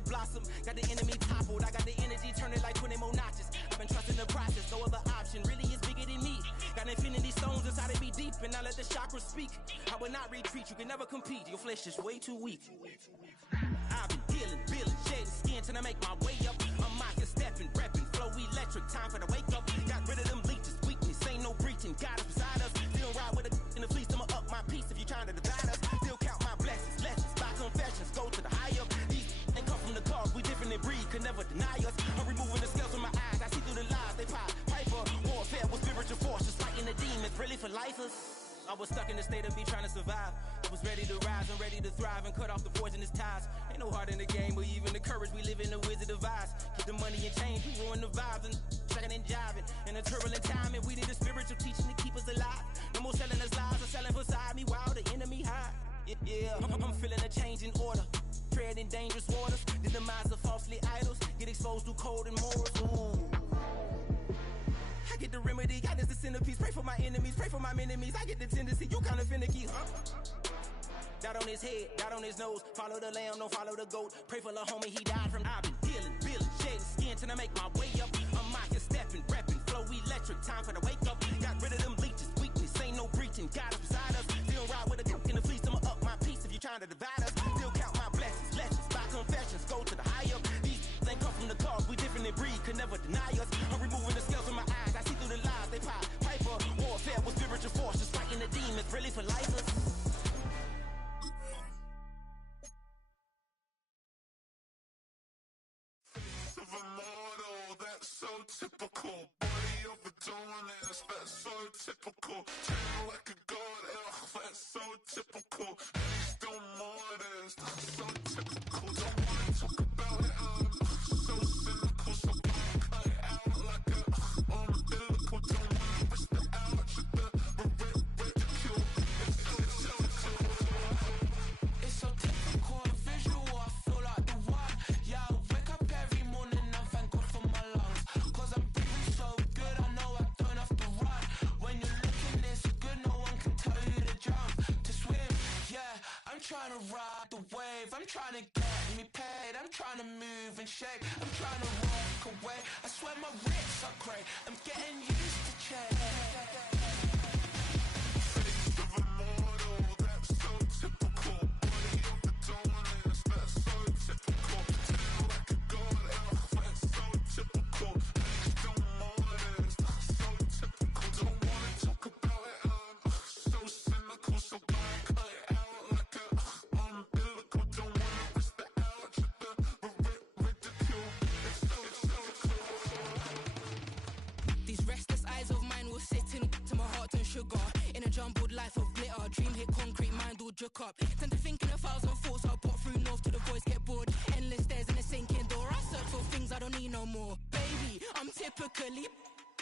that blossom. Got the enemy toppled, I got the energy turning like 20 more notches. I've been trusting the process, no other option really is bigger than me. Got infinity stones inside of me deep, and I let the chakras speak. I will not retreat, you can never compete, your flesh is way too weak. I've been healing, building, shedding skin till I make my way up. I'm mocking, stepping, repping, flow electric, time for the wake up. Got rid of them leeches, weakness, ain't no breaching, God is beside us. Still ride with a in the fleece, I'ma up my piece if you trying to divide us. Still count my blessings, lessons, by confessions, go to the higher. These ain't come from the cause, we different in breed, could never deny us. I'm removing the scales from my eyes, I see through the lies, they pop. Piper, warfare with spiritual forces, fighting the demons, really for lifers. I was stuck in the state of me trying to survive. I was ready to rise and ready to thrive and cut off the poisonous ties. Ain't no heart in the game, but even the courage we live in the Wizard of Oz. Keep the money and change, we ruin the vibes and checking and jiving. In a turbulent time, and we need a spiritual teaching to keep us alive. No more selling us lies or selling beside me while the enemy hide. Yeah, I'm feeling a change in order. Treading dangerous waters, the demise of falsely idols. Get exposed through cold and morals. Ooh. I get the remedy, God is the centerpiece. Pray for my enemies, pray for my enemies. I get the tendency, you kinda finicky, huh? Dot on his head, dot on his nose. Follow the lamb, don't follow the goat. Pray for the homie, he died from. I've been healing, building, shedding skin till I make my way up. I'm mocking, stepping, repping, flow electric, time for the wake up. Got rid of them leeches, weakness, ain't no breaching. God is beside us. Still ride with a cook in the fleece, I'ma up my piece if you trying to divide us. Still count my blessings, lessons, by confessions, go to the higher. These ain't come from the cause, we different in breed, could never deny us. I'm removing the scales from my eyes, I see through the lies, they pop. Piper, warfare with spiritual forces, fighting the demons, really for lifers. Of a model, that's so typical. Body of Adonis, that's so typical. Turn like a god, ugh, that's so typical. And he's still modest, that's so typical. Don't wanna talk about it, I'm so cynical. So I cut it out like a umbilical. Don't wanna risk the ouch of the ridicule. It's so typical, visual, I feel like the one. Yeah, I wake up every morning and thank God for my lungs. Cause I'm breathing so good, I know I don't have to run. When you're looking this good, no one can tell you to jump, to swim. Yeah, I'm trying to ride the wave, I'm trying to get me paid, I'm trying to move and shake, I'm trying to walk away. I swear my wrists are great, I'm getting used to change. Face of a model, that's so typical. Body of Adonis, that's so typical. Turn like a god, ugh, that's so typical. And he's still modest, that's so typical. Don't wanna talk about it, I'm so cynical. So I cut it out like a umbilical. Don't wanna risk the ouch of the ridicule. It's so typical. These restless eyes of mine will sit in to my heart and sugar. In a jumbled life of glitter, dream hit concrete, mind all jook up. Tend to think in 1,000 thoughts, I'll put through north to the voice, get bored. Endless stairs in a sinking door, I search for things I don't need no more. Baby, I'm typically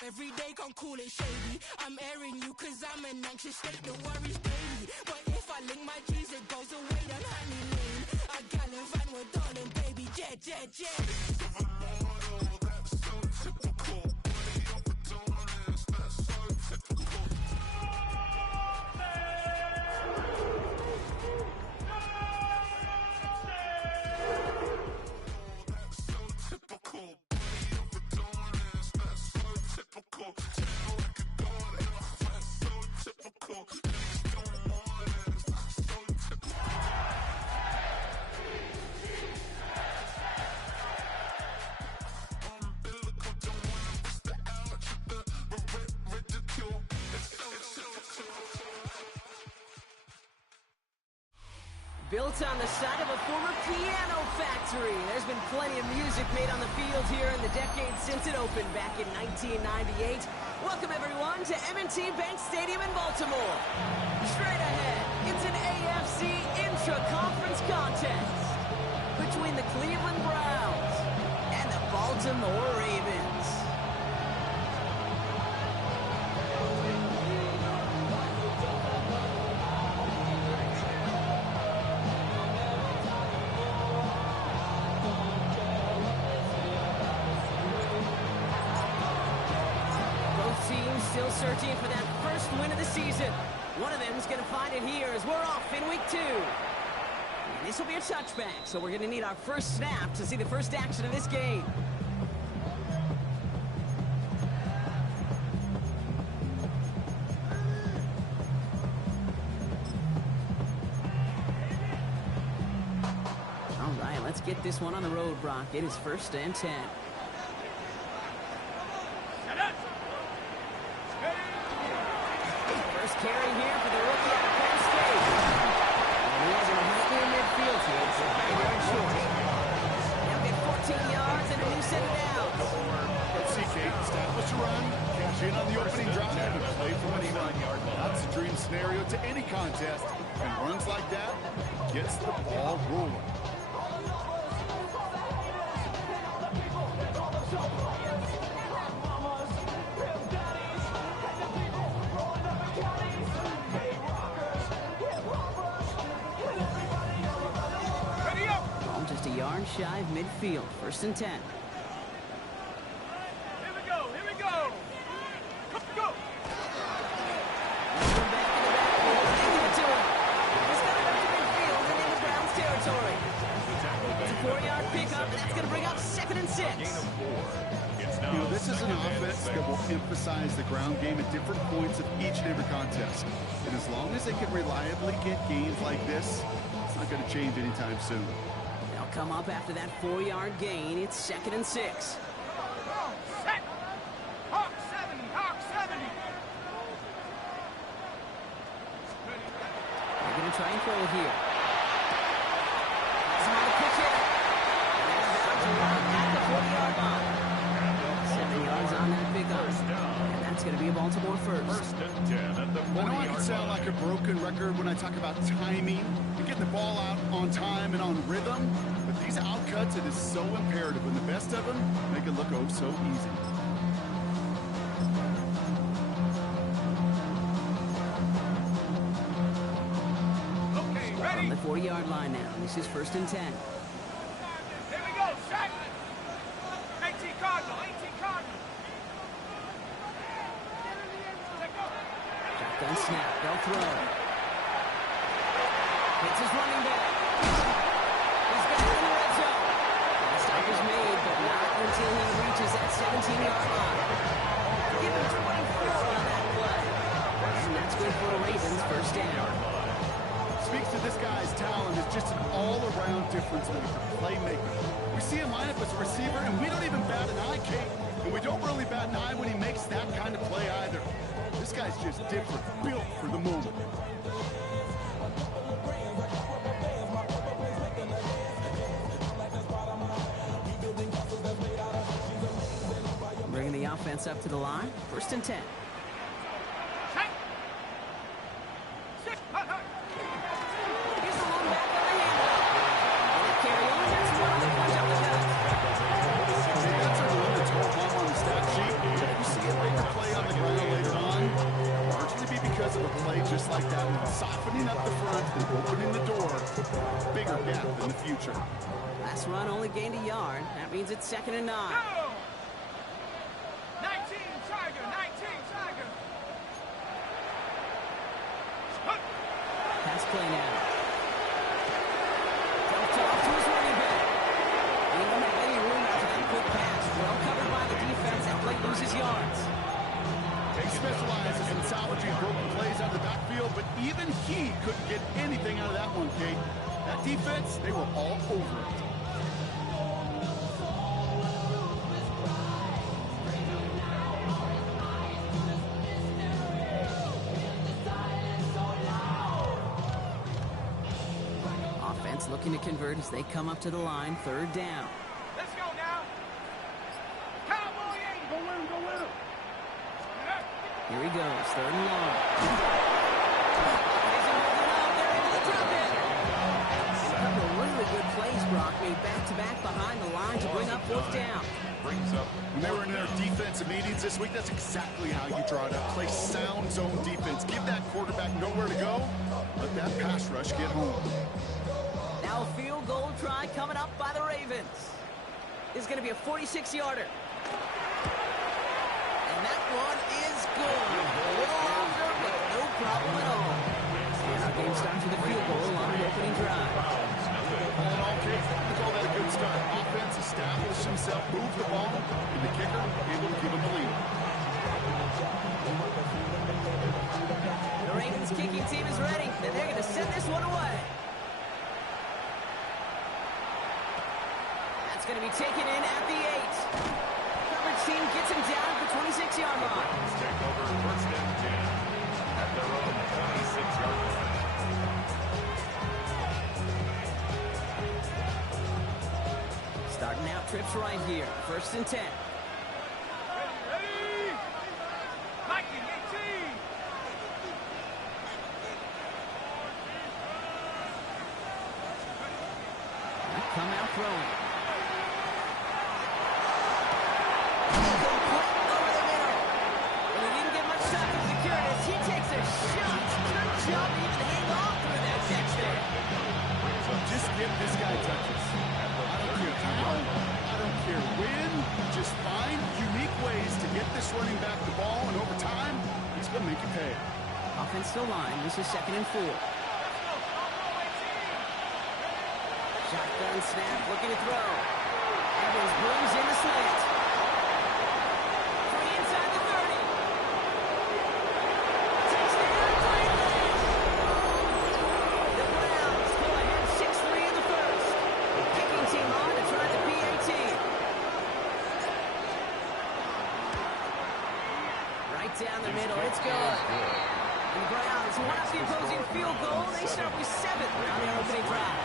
every day can't call it shady. I'm airing you cause I'm an anxious state that worries daily. But if I link my G's, it goes away down honey lane. I gallivant with darling, baby, jet, jet, jet. Of a model, that's so typical. Body of Adonis, that's so typical. That's so typical. Body of Adonis, that's so typical. Turn like a god, ugh, that's so typical. And he's still modest, that's so typical. Umbilical, don't wanna risk the ouch of the ridicule. It's so typical. Built on the side of a former piano factory, there's been plenty of music made on the field here in the decade since it opened back in 1998. Welcome everyone to M&T Bank Stadium in Baltimore. Straight ahead, it's an AFC intra-conference contest between the Cleveland Browns and the Baltimore Ravens. Teams still searching for that first win of the season. One of them is going to find it here as we're off in week 2. And This will be a touchback, so we're going to need our first snap to see the first action of this game. All right, let's get this one on the road, Brock. It is 1st and 10. First carry here for the rookie out of Penn State. And he has a hit in midfield here. It's very short. They'll get 14 yards and a new set of downs. Let's see, Kate. Establish a run, cash in on the opening drive, and play from a front. That's the dream scenario to any contest. And runs like that gets the ball rolling. Just a yard shy of midfield. 1st and 10. Here we go. Go. Back in the backfield. They give it to him. He's got it up to midfield and into Browns territory. It's a 4-yard pickup, and that's going to bring up 2nd and 6. You know, this is an offense that will emphasize the ground game at different points of each and every contest. And as long as they can reliably get gains like this, it's not going to change anytime soon. They'll come up after that 4-yard gain. It's 2nd and 6. Set. Hawk 70. They're going to try and throw it here. That's another pitch hit. And they're about to run at the 40-yard line. 7 yards on that pickup. And that's going to be a Baltimore first. I know I can sound like a broken record when I talk about timing and getting the ball out on time and on rhythm, but these outcuts, it is so imperative. When the best of them make it look oh so easy. Okay, ready? On the 40-yard line now. This is 1st and 10. Here we go. Set. 18 Cardinal. Shotgun snap. They'll throw. Hits his running back. He's got it in the red zone. The stop is made, but not until he reaches that 17-yard line. Give him 24 on that play. And that's good for the Ravens. 1st down. Speaks to this guy's talent as just an all-around difference maker, playmaker. We see him line up as a receiver, and we don't even bat an eye, Kate. And we don't really bat an eye when he makes that kind of play either. This guy's just different, built for the moment. Bringing the offense up to the line. 1st and 10. Here's the long back on the handoff. Carry on. That's one on the punch up the gut. That's a run that's more home on the stat sheet. If you see a later play on the ground later on, largely be because of a play just like that one, softening up the front and opening the door. Bigger gap in the future. Last run only gained a yard. That means it's 2nd and 9. Go. 19 Tiger. Pass play now. Dumped off to his running back. He won't have any room after that quick pass. Well covered by the defense. That play loses yards. He specializes in salvaging broken plays out of the backfield, but even he couldn't get anything out of that one, Kate. That defense, they were all over it. Offense looking to convert as they come up to the line. 3rd down. Let's go now. Cowboy 80. Go win him. Here he goes. 3rd and long. A couple of really good plays, Brock, made back-to-back behind the line to bring up 4th down. When they were in their defensive meetings this week, that's exactly how you draw it up. Play sound zone defense. Give that quarterback nowhere to go. Let that pass rush get home. Now a field goal try coming up by the Ravens. This is going to be a 46-yarder. And that one is good. A little longer, but no problem at all. And our game starts with a field goal on the opening drive. going to be taken in at the 8. Coverage team gets him down at the 26-yard line. Take over first and 10 at their own 26-yard line. Starting out trips right here. First and 10. Ready? Mikey, 18. Come out throwing. He takes a shot. Good job to even hang on through that catch there. So just give this guy touches. I don't care how, I don't care when. Just find unique ways to get this running back the ball, and over time, he's going to make you pay. Offensive line. This is 2nd and 4. Shotgun snap, looking to throw. Evans brings in the slant. Free inside the 30. Down the middle, it's good. And the Browns want the opposing field goal. They start with 7 on their opening drive.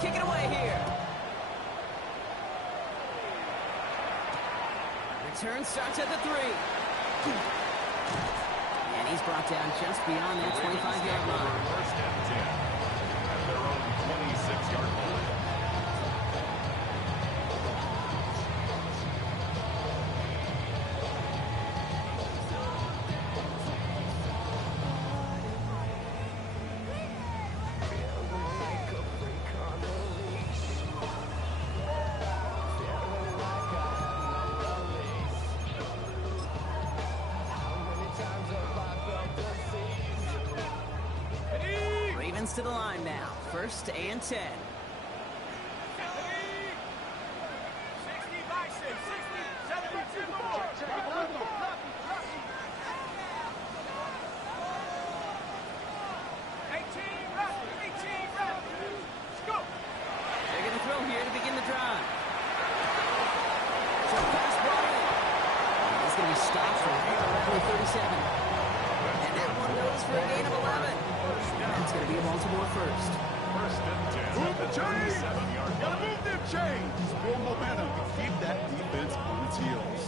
Kick it away here. Return starts at the 3. And he's brought down just beyond that 25-yard line. First and 10 at their own 26-yard line. To the line now. First and 10. 60 by 6, 60, 72 more. 18 left, 18 left. Let's go. They're going to throw here to begin the drive. So pass brought in. He's going to be stopped from around 37. And that one goes for a gain of 11. It's going to be a Baltimore first. First and 10. Move the chains! 27-yard Gotta line. move them chains! Build momentum and keep that defense on its heels.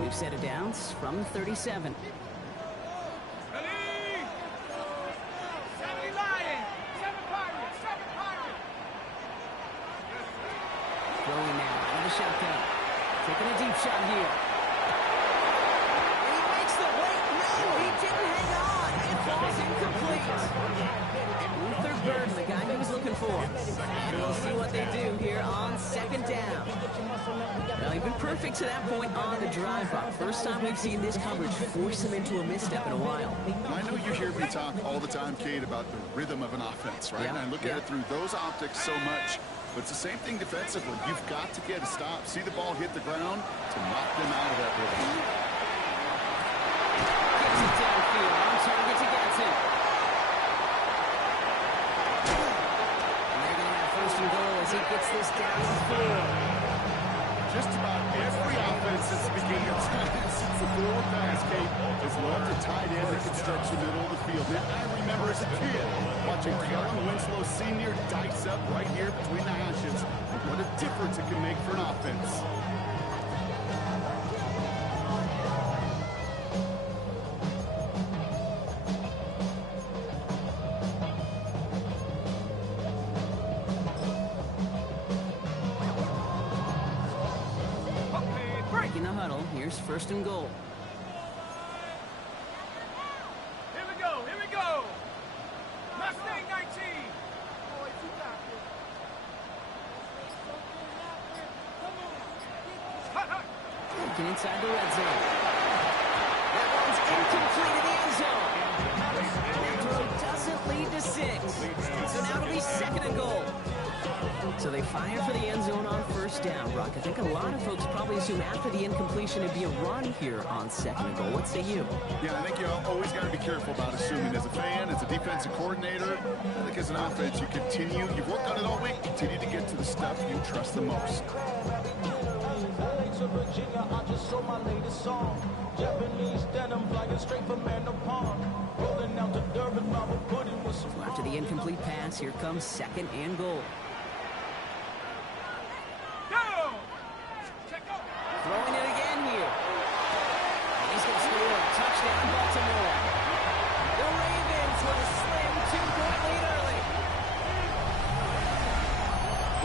We've set it down from 37. Ready? 70 Lions, 7 Pirates, 7 Pirates. Throwing now out of the shotgun. Taking a deep shot here. And he makes the wait. No, he didn't hang on. It falls incomplete. Luther Burden, the guy he was looking for. And we'll see what they do here on 2nd down. Well, he's been perfect to that point on the drive, Bob. First time we've seen this coverage force him into a misstep in a while. I know you hear me talk all the time, Kate, about the rhythm of an offense, right? Yeah, And I look at it through those optics so much. But it's the same thing defensively. You've got to get a stop, see the ball hit the ground to knock them out of that rhythm. Gets it downfield, on target to get to. And they're going to have 1st and goal as he gets this down the field. Just about every offense since the beginning of time, since the forward pass, Kate, has loved a tight end that can stretch the middle of the field. Now, I remember as a kid watching Kellen Winslow Sr. dice up right here between the hashes. And what a difference it can make for an offense. Breaking the huddle, here's 1st and goal. Here we go, here we go. Mustang 19. Boys, you got Looking inside the red zone. That one's incomplete in the end zone. That throw doesn't lead to 6. So now it'll be 2nd and goal. So they fire for the end zone on 1st down, Brock. I think a lot of folks probably assume after the incompletion it'd be a run here on 2nd and goal. What say you? Yeah, I think you always got to be careful about assuming. As a fan, as a defensive coordinator, I think as an offense, you've worked on it all week, continue to get to the stuff you trust the most. Virginia, I just saw my latest song. Japanese denim flying straight from Manapon. Rolling out the Durban Bible pudding with some. After the incomplete pass, here comes 2nd and goal. Throwing it again here. And he's going to score a touchdown, Baltimore. The Ravens with a slim 2-point lead early.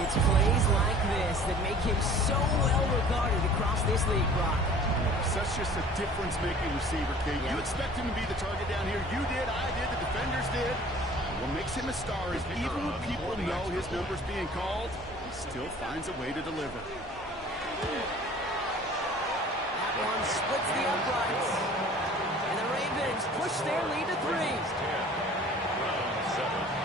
It's plays like this that make him so well regarded across this league, Brock. Such just a difference-making receiver, Kate. You expect him to be the target down here. You did, I did, the defenders did. What makes him a star is even when people know his number's being called, he still finds a way to deliver. That one splits the uprights. And the Ravens push their lead to 3. Round 7.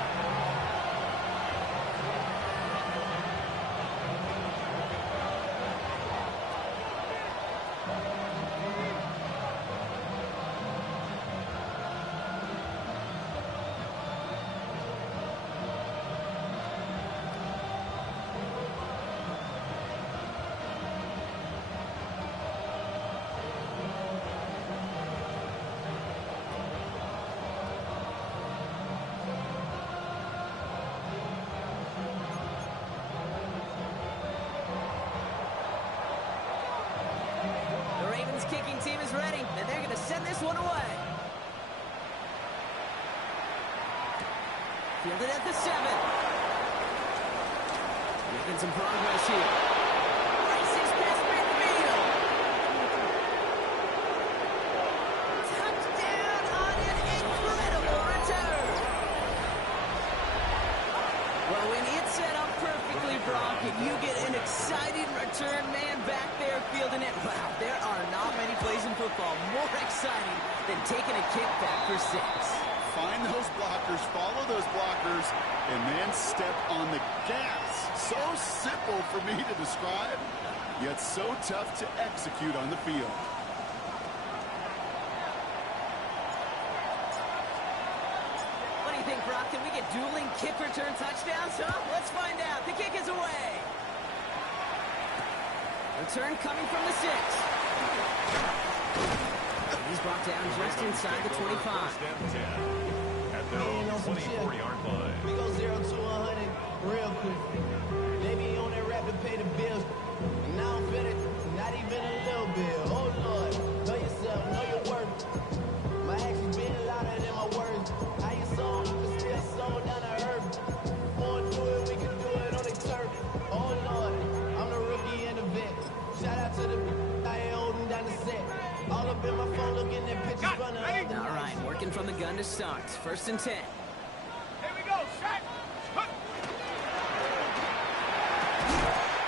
Kicking team is ready, and they're going to send this one away. Fielded at the 7. Making some progress here. Races past midfield. Touchdown on an incredible return. Well, when it's set up perfectly, Brock, and you get an exciting return man back there fielding it, wow, there are not many plays in football more exciting than taking a kick back for 6. Find those blockers, follow those blockers, and then step on the gas. So simple for me to describe, yet so tough to execute on the field. What do you think, Brock? Can we get dueling kick return touchdowns, huh? Let's find out. The kick is away. Return coming from the 6. He's brought down just inside the 25. At their own 24-yard line. We go 0 to 100 real quick. They be on that rap to pay the bills. And now I'm feeling not even a little bit. Oh, Lord. Know yourself, know your worth. My actions being louder than my words. How you sold, but still sold down to earth. Want to do it, we can do it on the turf. Oh, Lord. I'm the rookie and the vet. Shout out to the I ain't holding down the set. All up in my phone looking at pictures from the other. All right, working from the gun to start. 1st and 10. Here we go, shot.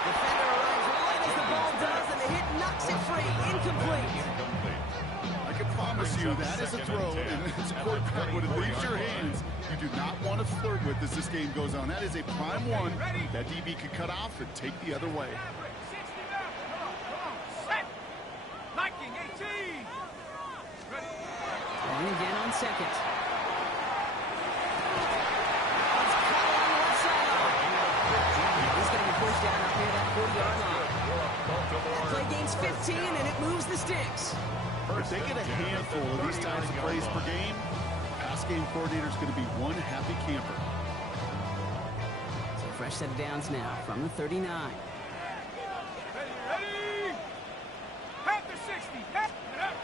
Defender arrives right as the ball does, and the hit knocks it free. Incomplete. I can promise you that is a throw, and it's a quarterback when it leaves your hands, you do not want to flirt with as this game goes on. That is a prime one that DB could cut off and take the other way. 60 now. Come on. Set. Liking 18. Ready. Going again on 2nd. He's going to be pushed down up near that 40-yard line. That play gains 15, and it moves the sticks. If they get a handful of these types of plays per game, pass game coordinator is going to be one happy camper. So fresh set of downs now from the 39. Ready. Half the 60. Half it up.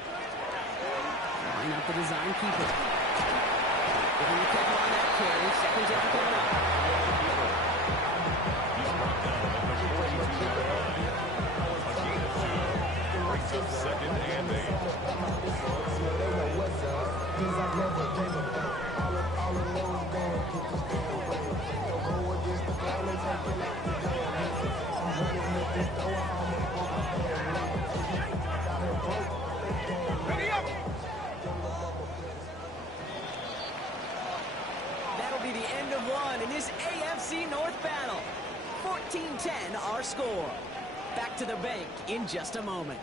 Line up the design keeper. Giving the cover on that carry. 2nd down coming up. He's brought down at the 42-yard line. A gain of 2 brings up 2nd and 8. be the end of one in this AFC North battle. 14-10 our score. Back to the bank in just a moment.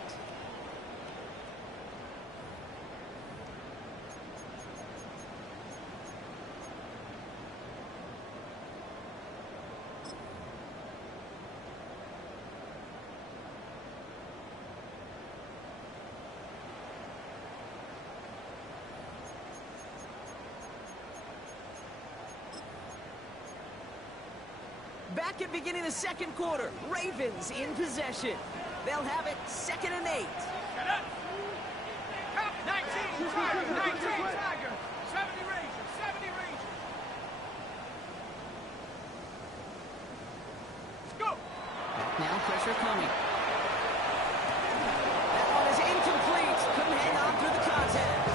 Back at beginning of the second quarter, Ravens in possession. They'll have it 2nd and 8. 19 Tigers, 19 Tigers. 70 Rangers, 70 Rangers. Let's go. Now pressure coming. That one is incomplete. Couldn't hang on through the contact.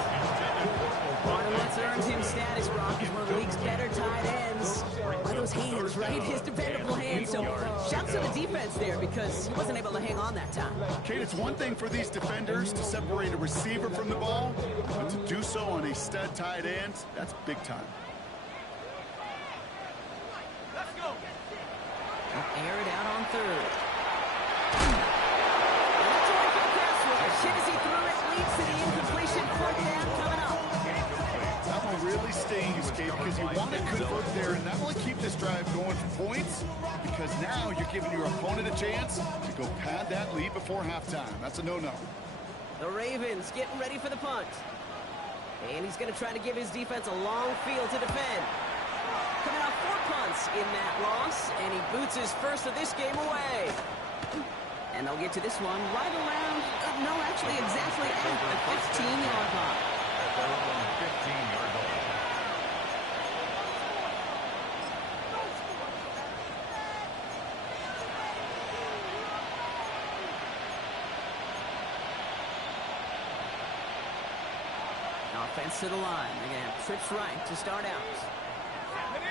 Martin Lutz earned him status, Brock, as one of the league's better tight ends. By those hands, right? His dependable hands. So shouts to the defense there because he wasn't able to hang on that time. Kate, it's one thing for these defenders to separate a receiver from the ball, but to do so on a stud tight end, that's big time. Let's go. Air it out on third. And that's a wicked pass rush. Hit as he threw it, leads to the incompletion. Fourth down coming up. That will really stings, Kate, because you want to convert there, and that will keep this drive going for points, because now you're giving your opponent a chance to go pad that lead before halftime. That's a no-no. The Ravens getting ready for the punt. And he's going to try to give his defense a long field to defend. Coming off 4 punts in that loss, and he boots his first of this game away. And they'll get to this one right around, no, actually exactly at the 15-yard line. At their own 15-yard line. Offense to the line. They're going to have trips right to start out. 70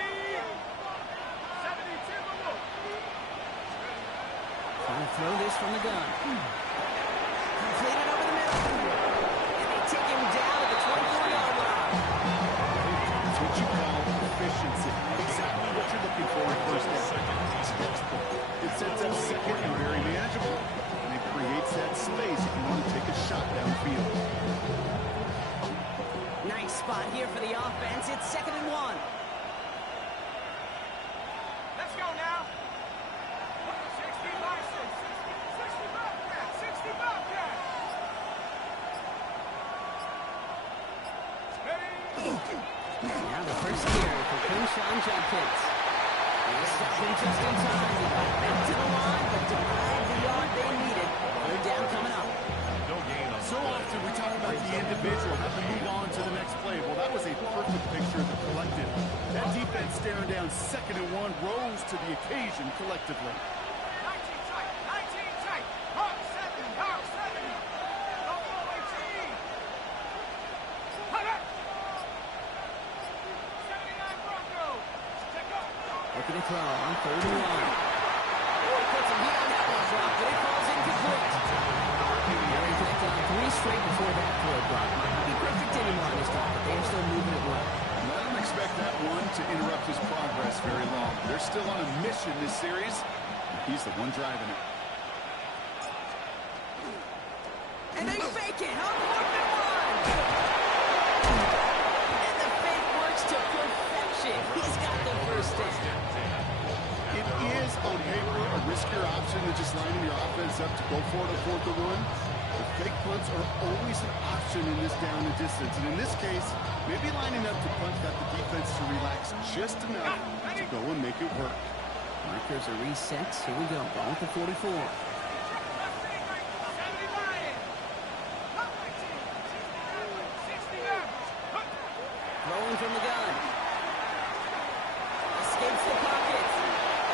Timberwolves. Trying to throw this from the gun. Completed over the middle. And they take him down at the 24-yard line. It's what you call efficiency. Exactly what you're looking for in first down. It sets up second and very manageable, and it creates that space if you want to take a shot downfield. Nice spot here for the offense. It's 2nd and 1. Let's go now. 60 license. 60 Bobcat. 60 Bobcat. Now the first carry for Quinshon Judkins. They stopped him just in time. He got back to the line, but denied the yard they needed. Third down coming up. No gain on So often we talk about the individual, have to move on to the next play. Well, that was a perfect picture of the collective. That defense staring down 2nd and 1 rose to the occasion collectively. 19 tight. 19 tight. Hawk 7. Hawk 7. Don't go 18. Hut up. 79 Broncos. Check up. Looking to throw on 3rd and 1. Oh, he puts some heat on that one, Brock, but it falls incomplete. They connected on 3 straight before that throw, Brock. Might not be perfect anymore this time, but they're still moving it well. Let them expect that one to interrupt his progress very long. They're still on a mission this series. He's the one driving it. And they fake it on 4th and 1. And the fake works to perfection. He's got the first down. It is, on paper, a riskier option than just lining your offense up to go for it on 4th and 1. The fake punts are always an option in this down and distance. And in this case, maybe lining up to punt got the defense to relax just enough to go and make it work. Markers are reset. Here we go. Ball at the 44. 70 Lions. 60 yards. Throwing from the gun. Escapes the pocket.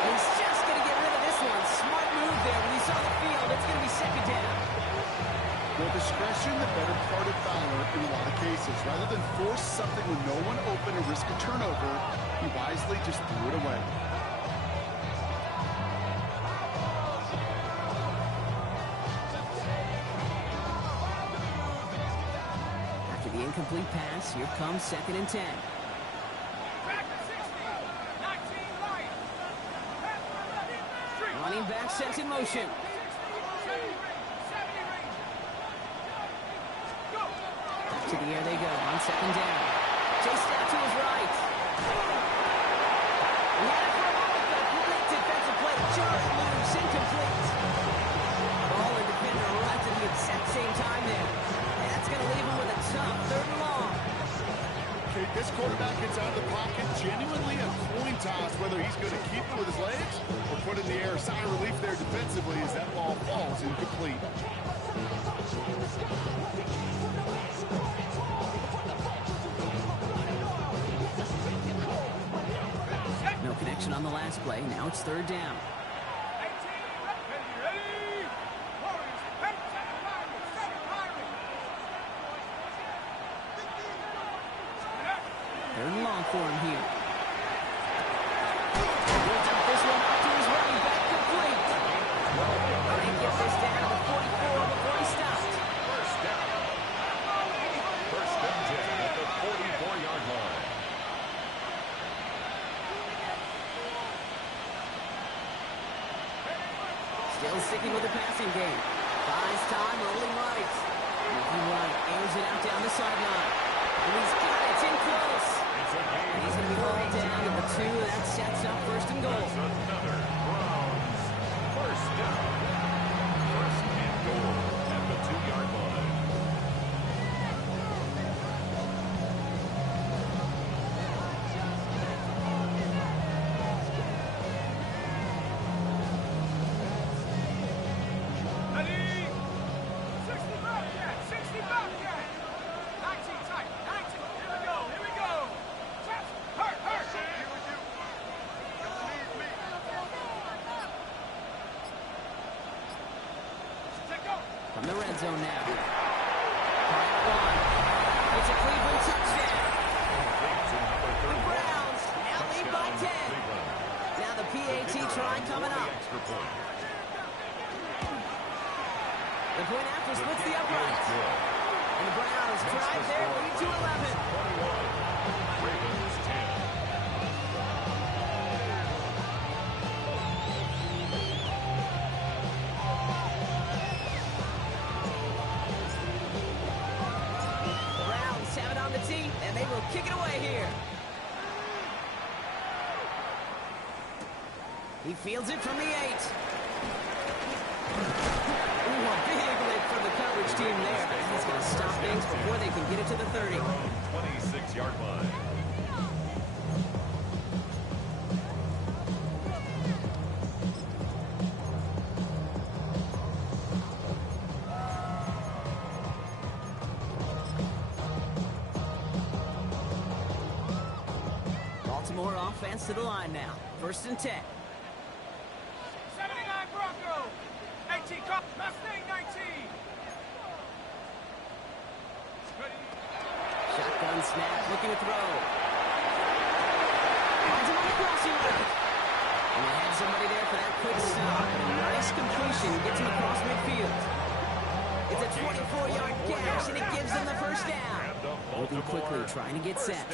And he's just going to get rid of this one. Smart move there. When he saw the field, it's going to be 2nd down. Well, discretion, the better part of valor in a lot of cases. Rather than force something with no one open and risk a turnover, he wisely just threw it away. After the incomplete pass, here comes 2nd and 10. Back to 60. Running back sent in motion. Back to the air they go on second down. Chased out to his right. He had it for a moment, but a great defensive play. Jarred loose, incomplete. Ball and defender left at the exact same time there. And that's going to leave him with a tough third and long. Okay, this quarterback gets out of the pocket, genuinely a coin toss whether he's going to keep it with his legs or put it in the air. Sign of relief there defensively as that ball falls incomplete. No connection on the last play. Now it's third down. Third and long for him here. He'll dump this one out to his running back, complete. They get this down to 44 before he stopped. First down. First and 10 at the 44-yard line. Still sticking with the passing game. Buys time, rolling right. Moving right, airs it out down the sideline. And he's got it, it's in close. And he's going to be hauled down to the 2. That sets up first and goal. Another Browns. First down. First and goal at the 2-yard line. Ready? 60 Bobcat, 60 Bobcat. 19 tight, 19. Here we go, here we go. Taps, hurt, hurt. Here with you. Don't need me. Take go. From the red zone now. Bryant one. It's a Cleveland touchdown. The Browns now lead by 10. Now the PAT try coming up. Extra point. The point after splits the uprights. And the Browns drive their lead to 11. 21. Ravens 10. The Browns have it on the tee, and they will kick it away here. He fields it from the 8. Ooh, a big lift from the coverage team there. He's going to stop things before they can get it to the 30. 26-yard line. Baltimore offense to the line now. First and 10. 79 Bronco. 18 Cup, Mustang 19. Ready? Shotgun snap, looking to throw. Finds him on the crossing route. And they had somebody there for that quick stop. And a nice completion gets him across midfield. It's a 24-yard gash, and it gives them the first down. Moving quickly, trying to get set.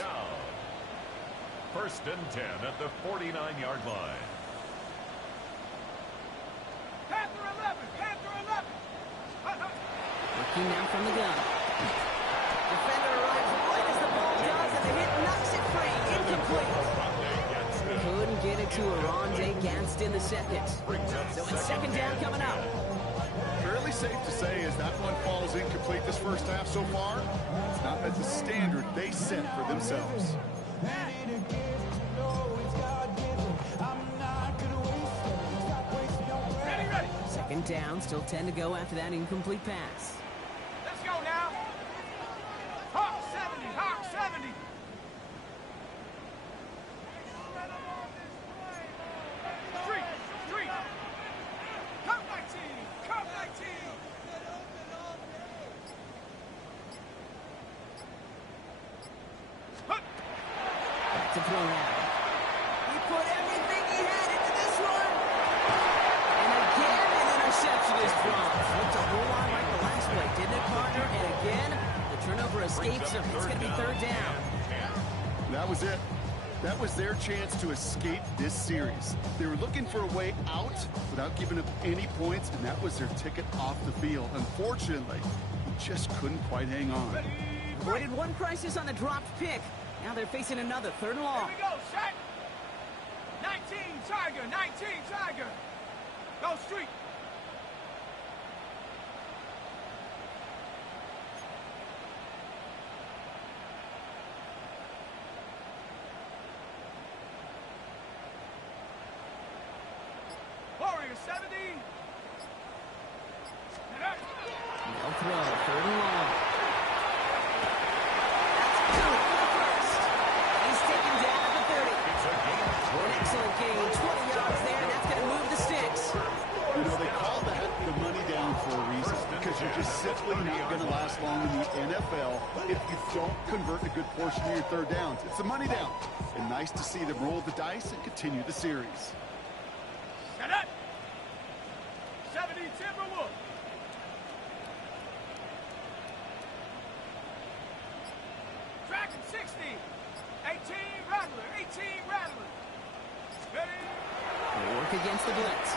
First and 10 at the 49-yard line. Panther 11, Panther 11. Looking now from the gun. Defender arrives right as the ball does, and the hit knocks it free. Incomplete. Couldn't get it to Arondé Gadsden the second. So it's second down coming up. Fairly safe to say as that one falls incomplete this first half so far, it's not at the standard they set for themselves. Ready, ready. Second down, still 10 to go after that incomplete pass. Let's go now. Hawk 70, Hawk 70. Street, street. Cup 19, Cup 19. Hut. Back to throw now. He put everything he had into this one. And again, an interception is dropped. Looked a whole lot like the last play, didn't it, partner? And again, the turnover escapes him. It's going to be third down. That was it. That was their chance to escape this series. They were looking for a way out without giving up any points, and that was their ticket off the field. Unfortunately, he just couldn't quite hang on. Avoided one crisis on the dropped pick. Now they're facing another 3rd and long. Here we go, set. 19 Tiger, 19 Tiger. Go street. Warrior 70. They'll throw, 3rd and long. That's good for the first. He's taken down at the 30. An excellent gain, 20 yards there, and that's going to move the sticks. You know, they call that the money down for a reason, because you're just simply not going to last long in the NFL if you don't convert a good portion of your 3rd downs. It's the money down. And nice to see them roll the dice and continue the series. Set up. 70 Timberwolf. Dragon 60. 18 Rattler. 18 Rattler. Ready. They work against the blitz.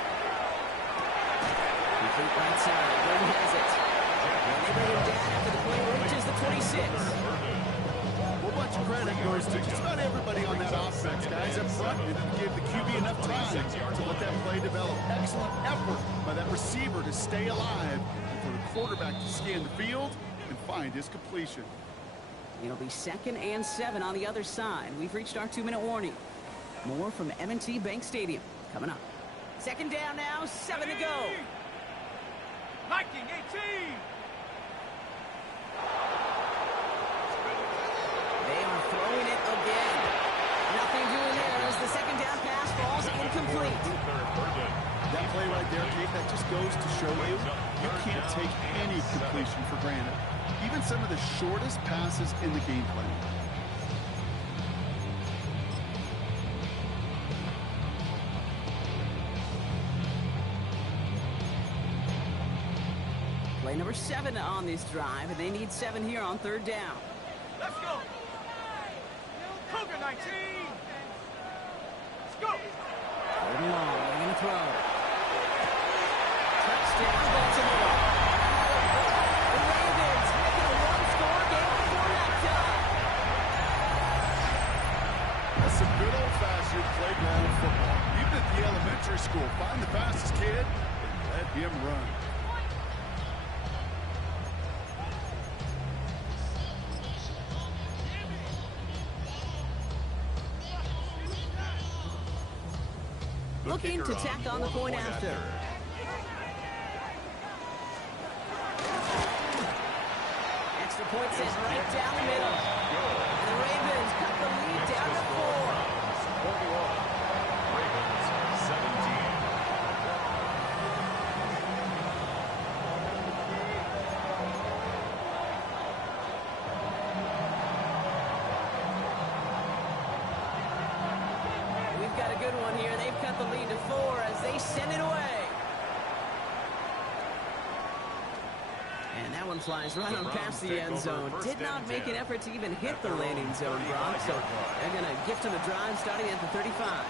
Complete right side. Brady has it. And they bring him down after the play reaches the 26. Well, much credit goes to just about everybody on that offense, guys. Up front, they didn't give the QB enough time to let that play develop. Excellent effort by that receiver to stay alive and for the quarterback to scan the field and find his completion. It'll be 2nd and 7 on the other side. We've reached our 2-minute warning. More from M&T Bank Stadium coming up. 2nd down now, 7 to go. Viking 18. They are throwing it again. Nothing doing there as the 2nd down pass falls incomplete. That play right there, Kate, that just goes to show you can't take any completion for granted. Even some of the shortest passes in the game plan. Play number 7 on this drive, and they need 7 here on 3rd down. Let's go. Cougar 19. Let's go. 3rd and long, they're going to throw. Touchdown, Baltimore. The Ravens make it a one-score game before halftime. That's some good old-fashioned playground football. Even at the elementary school, find the fastest kid and let him run. Looking to tack on the point after. Extra point sent right down the middle. And the Ravens cut the lead down to 4. Ravens 17. We've got a good one here. They've cut the lead to 4 as they send it away. And that one flies right on past the end zone. Did not make an effort to even hit the landing zone, Brock. So they're going to gift him a drive starting at the 35.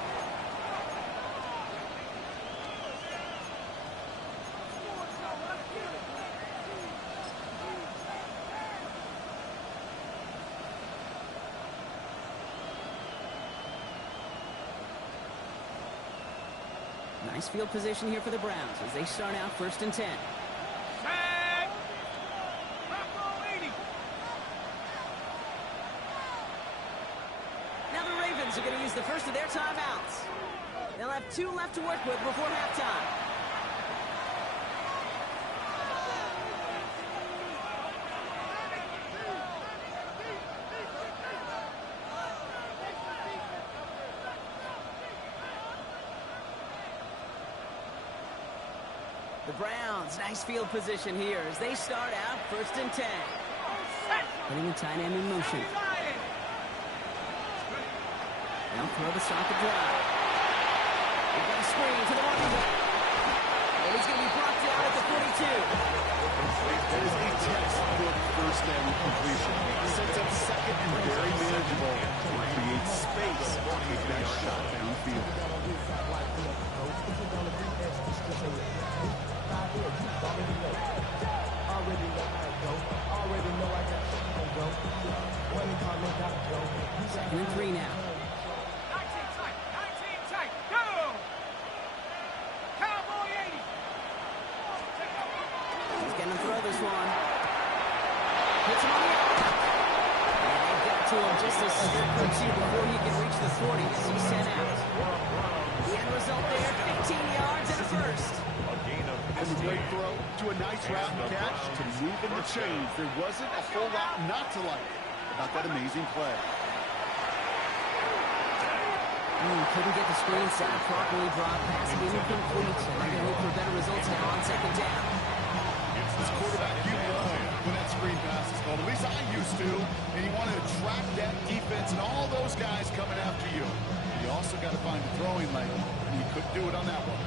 Nice field position here for the Browns as they start out 1st and 10. Set. Bravo 80. Now the Ravens are going to use the first of their timeouts. They'll have 2 left to work with before halftime. The Browns, nice field position here as they start out 1st and 10. Putting the tight end in motion. They'll throw the socket drive. They've got a screen to the running back. And he's going to be brought down at the 42. That is a textbook 1st down completion. Sets up 2nd and very manageable. It creates space has to slip through two before he can reach the 40 as he's sent out. The end result there, 15 yards and a first. From a great throw to a nice route and catch to move in the chains. There wasn't a whole lot not to like about that amazing play. Couldn't get the screen set properly, dropped pass incomplete. And they're going to look for better results now on second down. This quarterback, you love when that screen pass is called. At least I used to. And you want to attract that defense and all those guys coming after you. You also got to find the throwing lane, and you couldn't do it on that one.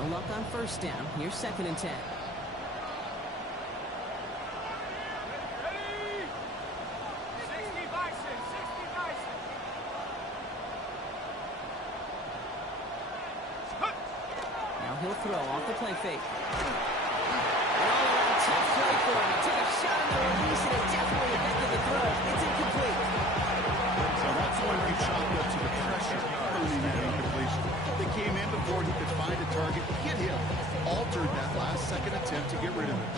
No luck on first down. Here's 2nd and 10. Ready? 60 Bison, 60 Bison. Now he'll throw off the play fake. And all around tough play for him. He took a shot on the release, and it definitely affected the throw. It's incomplete. So that's when you chalked up to the pressure earning that incompletion. They came in before he could find a target, hit him, altered that last-second attempt to get rid of it.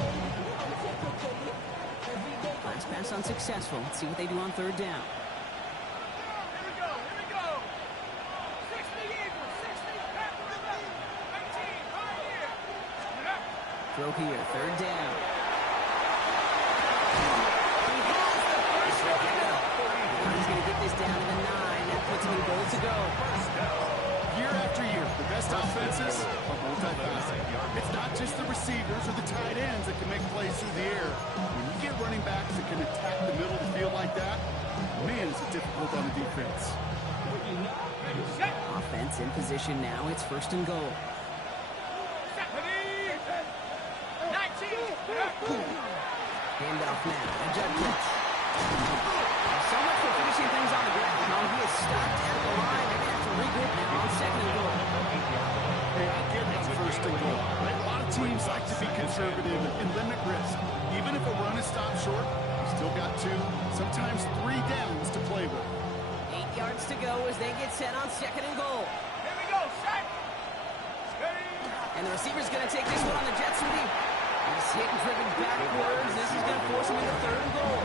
Last pass unsuccessful. Let's see what they do on 3rd down. Here we go, here we go. 60 Eagles, 60 Panther 11, 19, right here. Throw here, 3rd down. He has the first down. He's going to get this down to the 9. That puts him in goal to go. Year after year, the best offenses are multifaceted. It's not just the receivers or the tight ends that can make plays through the air. When you get running backs that can attack the middle of the field like that, man, is it difficult on the defense. Offense in position now. It's 1st and goal. Ready? 19. Handoff now. A judge. So much for finishing things on the ground. No, he is stopped at the line. They're going to have to regroup now on 2nd and goal. Hey, I get it on 1st and goal. A lot of teams like to be conservative and limit risk. Even if a run is stopped short, you still got 2, sometimes 3 downs to play with. 8 yards to go as they get set on 2nd and goal. Here we go, set. Steady. And the receiver's going to take this one on the jet sweep. He's hit and driven backwards. This is going to force him into 3rd and goal.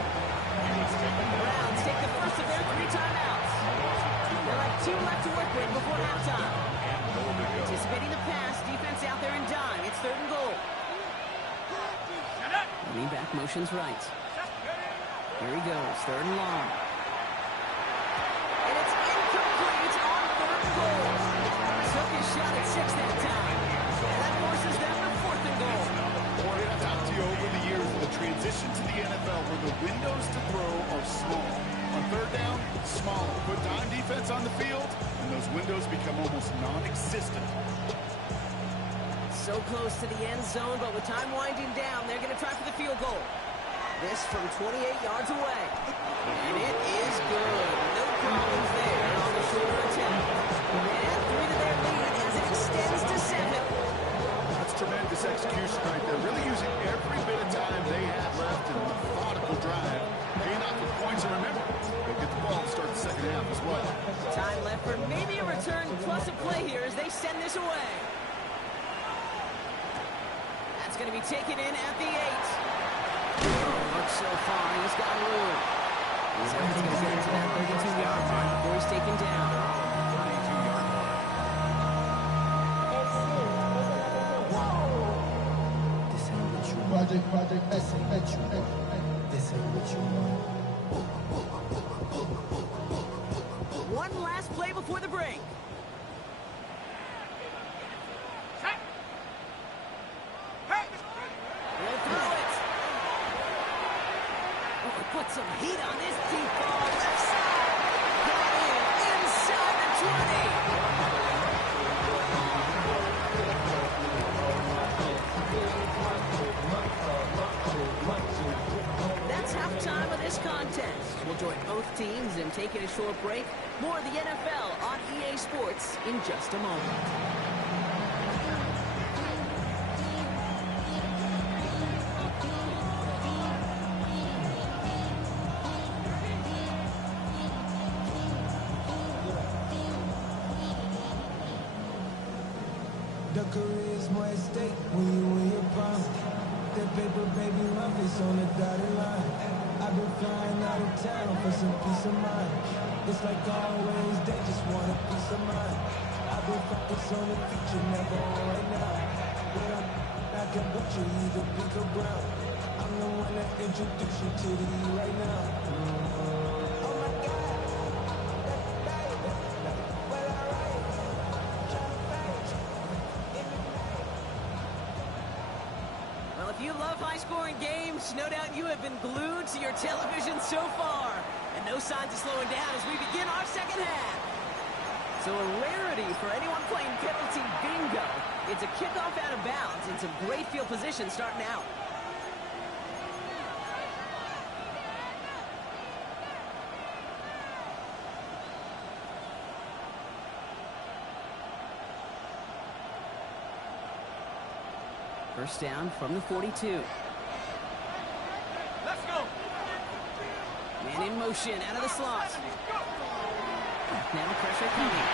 Browns take the first of their 3 timeouts. They'll have 2 left to work with before halftime. Anticipating the pass, defense out there in dime. It's 3rd and goal. Running back motions right. Here he goes, 3rd and long. And it's incomplete on 3rd and goal. Took his shot at 6 that time. And that forces them to 4th and goal. Boy, I've talked to you over the years of the transition to the NFL where the windows to throw are small. On 3rd down, smaller. Put dime defense on the field, and those windows become almost non-existent. So close to the end zone, but with time winding down, they're going to try for the field goal. This from 28 yards away. And it is good. No problems there on the shorter attempt. And 3 to their lead as it extends to 7. That's tremendous execution right there. Really using every bit of time they had left in a methodical drive. Paying off with points, and remember, they'll get the ball to start the 2nd half as well. Time left for maybe a return plus a play here as they send this away. That's going to be taken in at the 8. Looks so far, he's got room. He's going to get into that 32-yard line before he's taken down. Project, this ain't what you want. This ain't what you want. One last play before the break. Set. He'll throw it. Oh, put some heat on this deep ball. Left side. Got in inside the 20. That's halftime of this contest. We'll join both teams in taking a short break. More of the NFL on EA Sports in just a moment. The career's more at stake when you win your prime. That paper, baby, love is on the dotted line. I I've been flying out of town for some peace of mind. It's like always, they just want a piece of mind. I've been focused on the future, never on right now. When I can butcher either pink or brown. I'm the one that introduced you to the E right now. Oh my God, that baby, well alright, trying to fight in the night. Well, if you love high-scoring games, no doubt you have been glued to your television so far. And no signs of slowing down as we begin our second half. So a rarity for anyone playing penalty bingo. It's a kickoff out of bounds and some great field position starting out. First down from the 42. Let's go. Man in motion, out of the slot. Now pressure coming.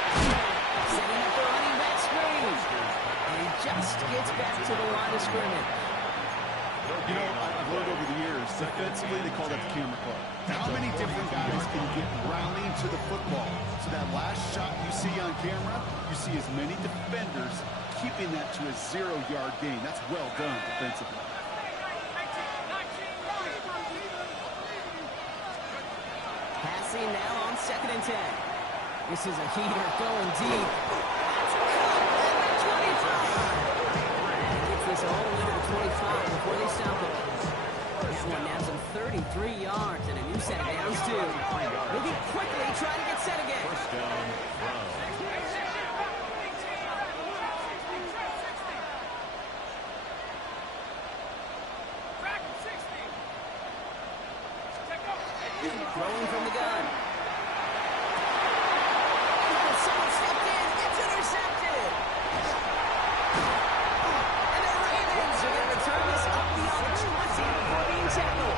Setting up the running back screen. And he just gets back to the line of scrimmage. You know, I've learned over the years, defensively, they call that the camera club. How many different guys can get rallying to the football? So that last shot you see on camera, you see as many defenders keeping that to a 0-yard gain. That's well done defensively. Passing now on 2nd and 10. This is a heater going deep. That's caught at the 25. Gets this all the way to the 25 before they stop it. That one now some 33 yards and a new set of downs too. Moving quickly, trying to get set again. First down from. Throwing from the gun. Someone stepped in. It's intercepted. And the Ravens are going to return this up beyond 20 before being tackled.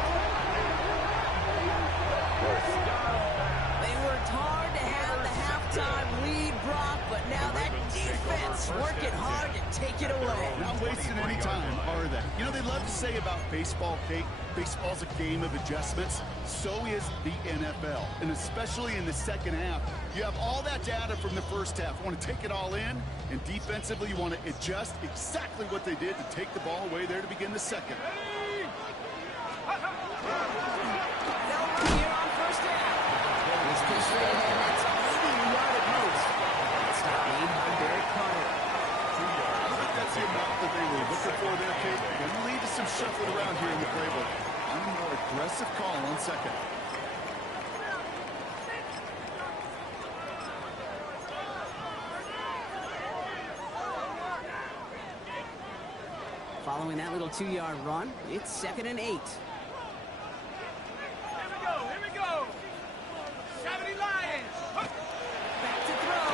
They worked hard to have the halftime lead, Brock, but now that defense working hard to take it away. Not wasting any time, are they? You know, they love to say about baseball, Kate, baseball's a game of adjustments. So is the NFL. And especially in the second half, you have all that data from the first half. You want to take it all in, and defensively you want to adjust exactly what they did to take the ball away there to begin the second. No run here on first down. This push straight ahead, that's maybe a yard at most. Stop made by Derek Carter. I think that's the amount that they were looking for there, Kate. Going to lead to some shuffling around here in the playbook. On a more aggressive call on second. Following that little 2-yard run, it's 2nd and 8. Here we go. 70 Lions. Back to throw.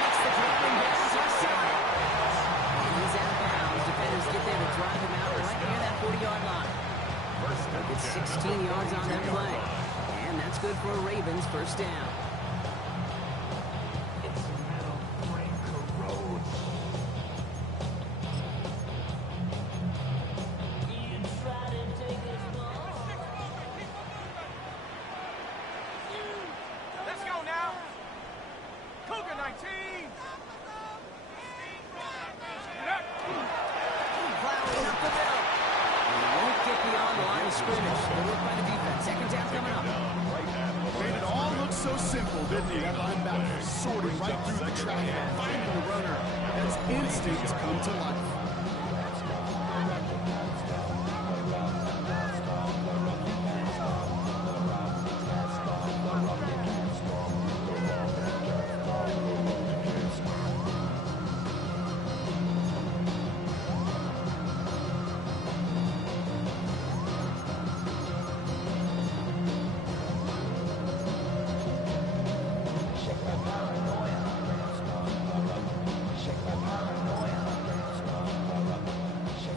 Makes the dropping bounce outside. And he's out of bounds. Defenders get there to drive him out right near that 40-yard line. It's 16 yards on that play. And that's good for a Ravens first down. Let's go now. Cougar 19. Plowing up the middle. And he won't get beyond the line of scrimmage. Good work by the defense. Second down coming up. Made it all look so simple, didn't he? That linebacker sorting right through the traffic, finding the runner. As instincts come to life.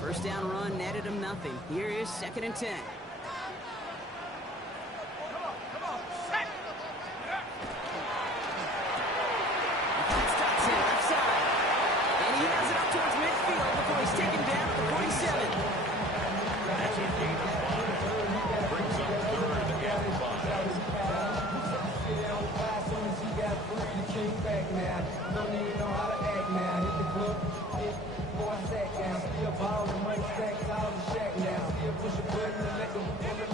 First down run netted him nothing. Here is 2nd and 10. Come on. Set. That's Dotson, left side. And he has it up towards midfield before he's taken down at the 47. lean back now. Don't even know how to act now. Hit the club, hit before I sat down. Still ball the money stacks out the shack now. Still push a button and let the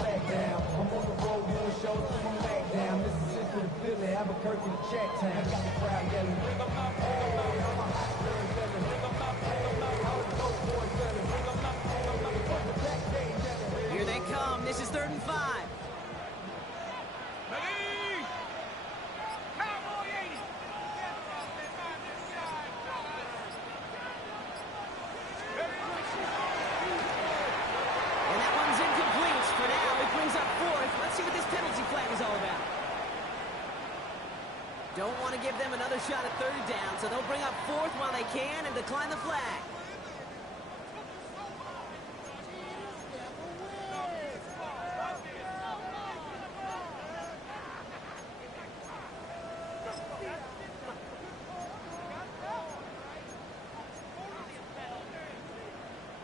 back down. I'm on the road doing shows to my back down. Mississippi to Philly, Albuquerque to Chat Town. I got the crowd yelling. Bring 'em up, hey, I'm a hot girl yelling. Bring 'em up, hey, all the dope boys yelling. Bring 'em up, fuck the back day yelling. Here they come. This is 3rd and 5. Ready? Cowboy 80. And that one's incomplete. For now, he brings up 4th. Let's see what this penalty flag is all about. Don't want to give them another shot at 3rd down, so they'll bring up 4th while they can and decline the flag.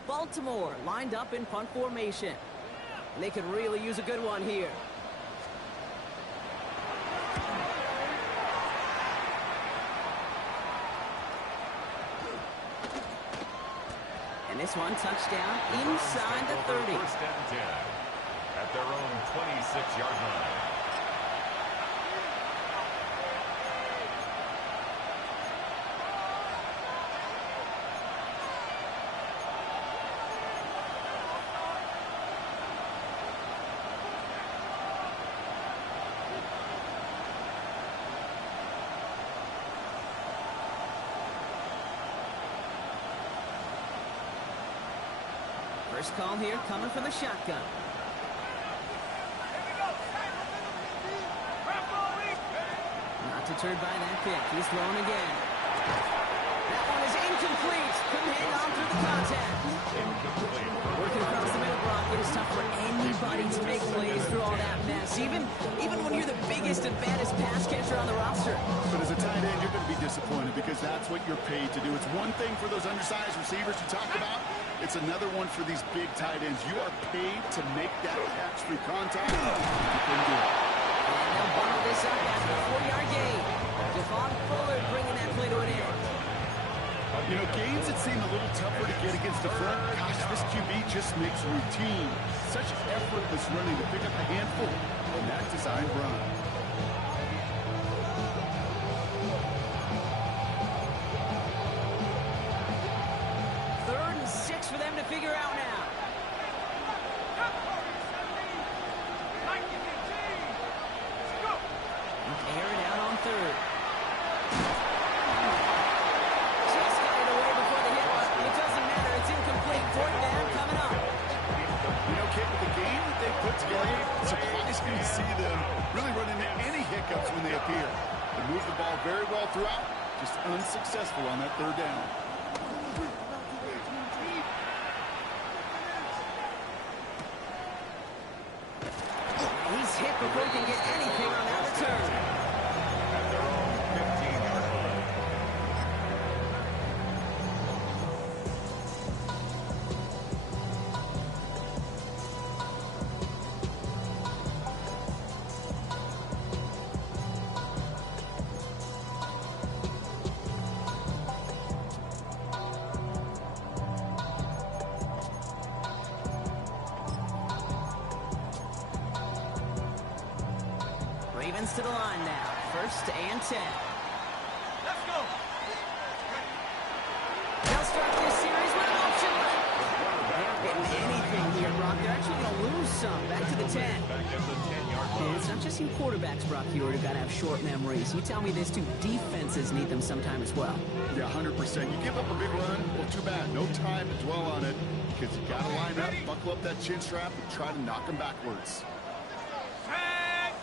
Baltimore lined up in punt formation. And they could really use a good one here. And this one touchdown inside the 30. 1st and 10 at their own 26-yard line. First call here coming from the shotgun. Not deterred by that pick. He's throwing again. That one is incomplete. Couldn't hang on through the contact. Working across the middle, Brock. It is tough for anybody to make plays through all that mess. Even when you're the biggest and baddest pass catcher on the roster. But as a tight end, you're going to be disappointed because that's what you're paid to do. It's one thing for those undersized receivers you talked about. It's another one for these big tight ends. You are paid to make that catch through contact. You couldn't do it. And they'll bundle this up after a 4-yard gain. Devon Fuller bringing that play to an end. You know, games that seem a little tougher to get against the front, gosh, this QB just makes routine. Such effortless running to pick up a handful on that designed run. For them to figure out now. Air it out on 3rd. Just got it away before the hit, but it doesn't matter. It's incomplete. 4th down coming up. You know, Kate, with the game that they put together, it's surprising to see them really run into any hiccups when they appear. They move the ball very well throughout, just unsuccessful on that 3rd down. He's hit before he can get anything on that return. At their own 15-yard line. Ravens to the line now. 1st and 10. Let's go. They'll start this series with an option left. They're not getting anything here, Brock. They're actually going to lose some. Back to the 10. Back at the 10-yard line. It's not just you quarterbacks, Brock, here who got to have short memories. You tell me this too. Defenses need them sometime as well. Yeah, 100%. You give up a big run, well, too bad. No time to dwell on it because you got to line up, buckle up that chin strap, and try to knock them backwards. Tag.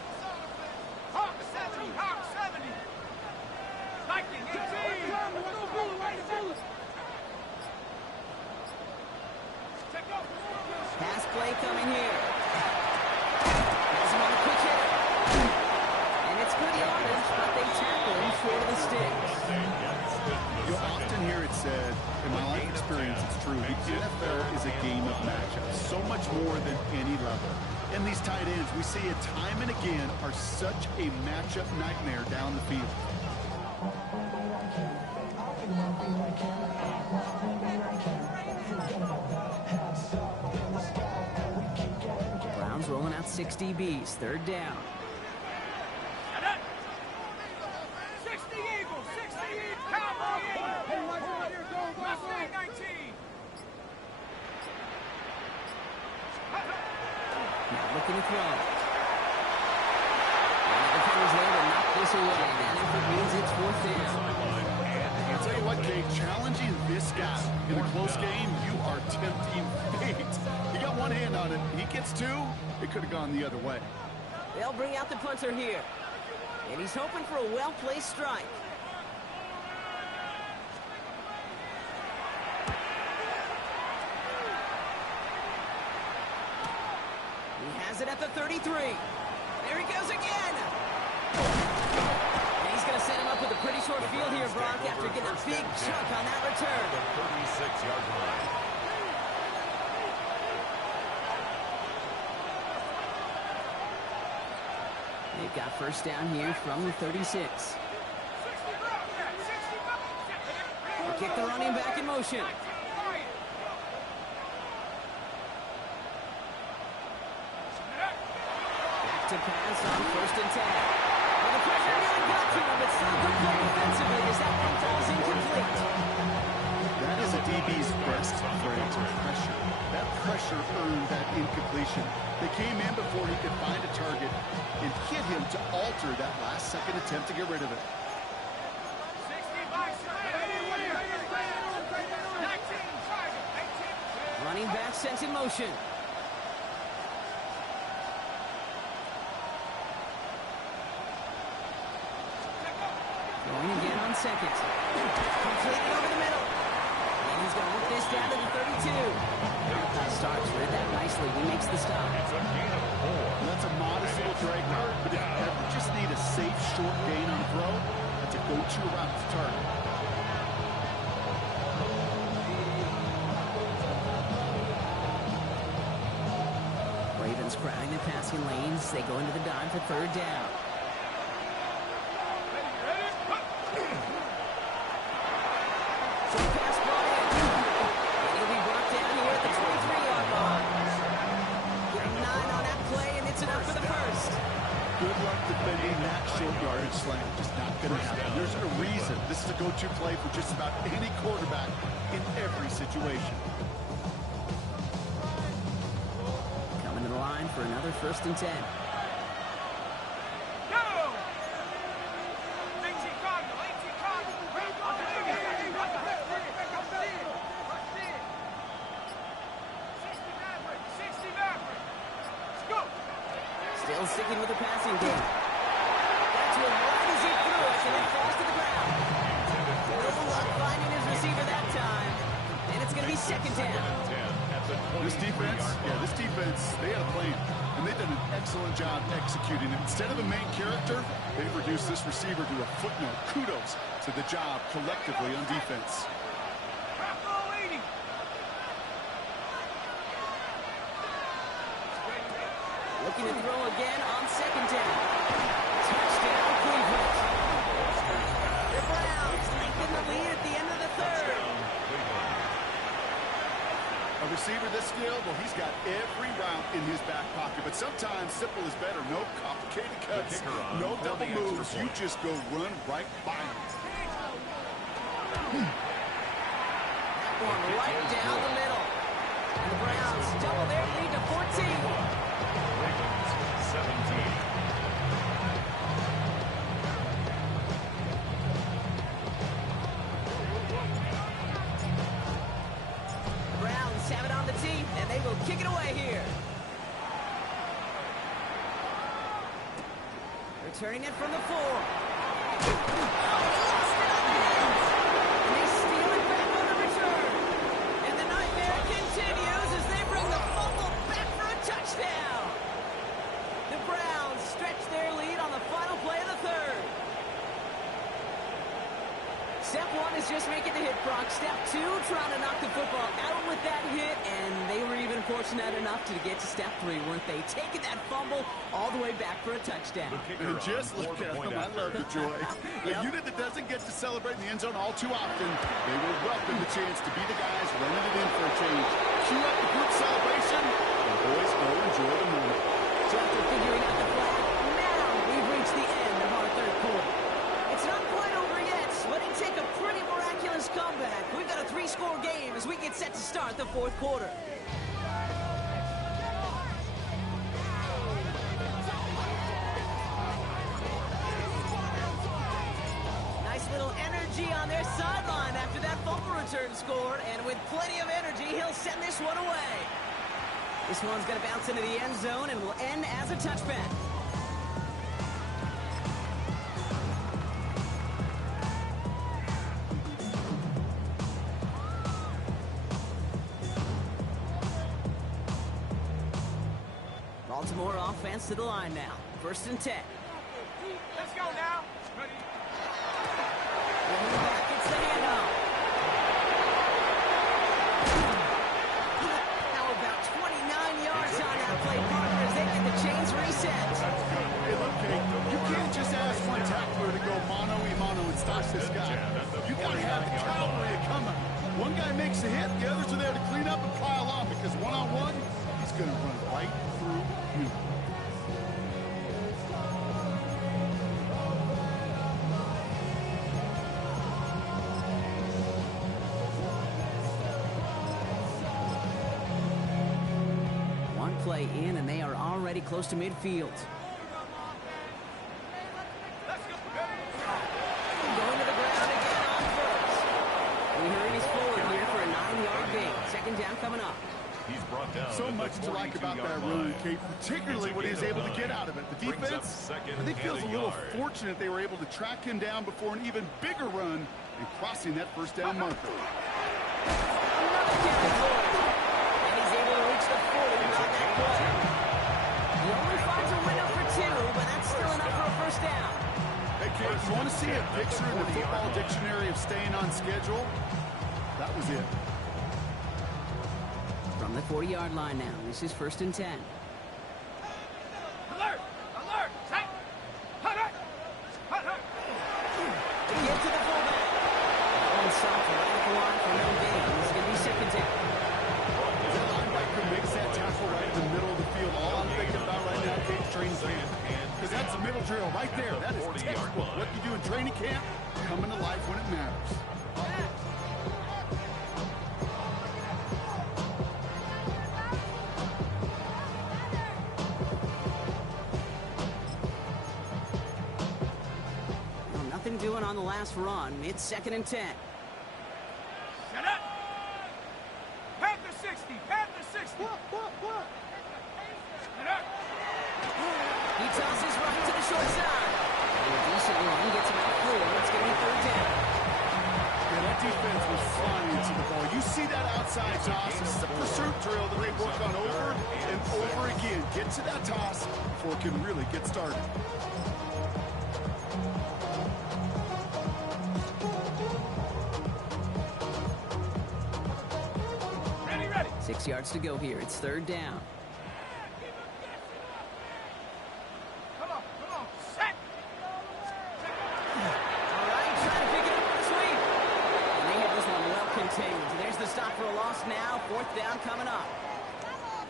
Hawk 70. Hawk 70. Viking 18. Check out. Pass play coming here. Has him on a quick hit. And it's good yardage, but they tackle him short of the sticks. You'll often hear it said, in my life experience, it's true, the NFL is a game of matchups, so much more than any level. And these tight ends, we see it time and again, are such a matchup nightmare down the field. Browns rolling out 6 DBs, third down. 60 Eagles, 60 Eagles, Cowboy Eagles. Mustang 19. Now looking to throw. And the defenders there to knock this away. That effort means it's fourth down. I'll tell you what, Kate, challenging this guy in a close game, you are tempting fate. He got one hand on it. He gets two. It could have gone the other way. They'll bring out the punter here. And he's hoping for a well-placed strike. He has it at the 33. There he goes again. And he's going to set him up with a pretty short field here, Brock, after getting a big chunk on that return. The 36-yard line. They've got first down here from the 36. They kick the running back in motion. Back to pass on first and 10. Well, the pressure really got to him, but still good play defensively as that one falls incomplete. That is a DB's best phrase, pressure. That pressure earned that incompletion. They came in before he could find a target and hit him to alter that last-second attempt to get rid of it. Running back sent in motion. Going again on second. Completed over the middle. And he's going to work this down to the 32. Starks read that nicely. He makes the stop. It's a gain of 4. That's a modest little drag route, but if you ever just need a safe, short gain on a throw, that's a go-to route to target. Ravens crowding the passing lanes. They go into the dime for third down. So the pass brought in. And he'll be brought down here at the 23-yard line. Getting 9 on that play, and it's enough for the first. Good luck defending that short yardage slant. Just not going to happen. There's a reason. This is a go-to play for just about any quarterback in every situation. Coming to the line for another first and 10. Still sticking with the passing game. That's as wide as he threw it, and it falls to the ground. No luck finding his receiver that time. And it's going to be second down. This defense, they had a plan, and they've done an excellent job executing it. Instead of a main character, they've reduced this receiver to a footnote. Kudos to the job collectively on defense. Looking to throw again on second down. Touchdown, Cleveland. The Browns lengthen the lead at the end of the third. A receiver this skilled, well, he's got every route in his back pocket, but sometimes simple is better. No complicated cuts, no double moves. You just go run right by him. That one right down the middle. And the Browns double their lead to 14. Ravens 17. Browns have it on the tee, and they will kick it away here. Returning it from the 4. Oh, he lost it on the end. And they steal it back on the return. And the nightmare continues as they bring the fumble back for a touchdown. The Browns stretch their lead on the final play of the third. Step one is just making the hit, Brock. Step two, trying to knock the football out with that hit, and they were even fortunate enough to get to step three, weren't they? Taking that fumble all the way back for a touchdown. And just look at them. I love the joy. A unit that doesn't get to celebrate in the end zone all too often, they will welcome the chance to be the guys running it in for a change. Cue up the group celebration, and boys go enjoy the moment. So after figuring out the flag, now we've reached the end of our third quarter. It's not quite over yet, but it take a pretty miraculous comeback. We've got a 3-score game as we get set to start the fourth quarter. Nice little energy on their sideline after that fumble return scored, and with plenty of energy, he'll send this one away. This one's going to bounce into the end zone and will end as a touchback. Baltimore offense to the line now. 1st and 10. Let's go now. Ready? Back, it's the handoff. How about 29 yards on that play, partner, as they get the chains reset. Hey, look, Kate, you can't just ask one tackler to go mano-a-mano and stop this guy. You got to have the cavalry coming. One guy makes a hit, the others are there to clean up and pile on, because one-on-one, he's going to run right through you. One play in, and they are already close to midfield. Let's go. Ready? Going to the ground again on first. We hurries forward here for a 9-yard gain. 2nd down coming up. He's brought down So much to like about that run, Kate, particularly what he was able to get out of it. The defense, I think, feels a little fortunate they were able to track him down before an even bigger run and crossing that 1st down marker. Another carry for him. And he's able to reach the 40 on that play. He only finds a window for 2, but that's still enough for a 1st down. Hey, Kate, you want to see a picture in the football dictionary of staying on schedule? That was it. From the 40-yard line now, this is 1st and 10. Alert! Alert! Set! Hut, hut! Hut, hut! To get to the fullback. One stop right at the line for no gain. This is going to be 2nd down. That linebacker makes that tackle right in the middle of the field. All I'm thinking about right now, Kate, training camp. Because that's a middle drill right there. That is textbook. What you do in training camp, coming to life when it matters. Well, nothing doing on the last run. It's 2nd and 10. Shut up! Panther 60! Panther 60! Shut up! He tosses right to the short side. And a decent run gets him out 4. It's going to be 3rd down. Yeah, that defense was flying to the ball. You see that outside toss. This is a pursuit drill that they work on over and over again. Get to that toss before it can really get started. Ready, ready! 6 yards to go here. It's 3rd down. Come on! Set! All right, trying to pick it up on the sweep. And they have this one well contained. There's the stop for a loss now. 4th down coming up.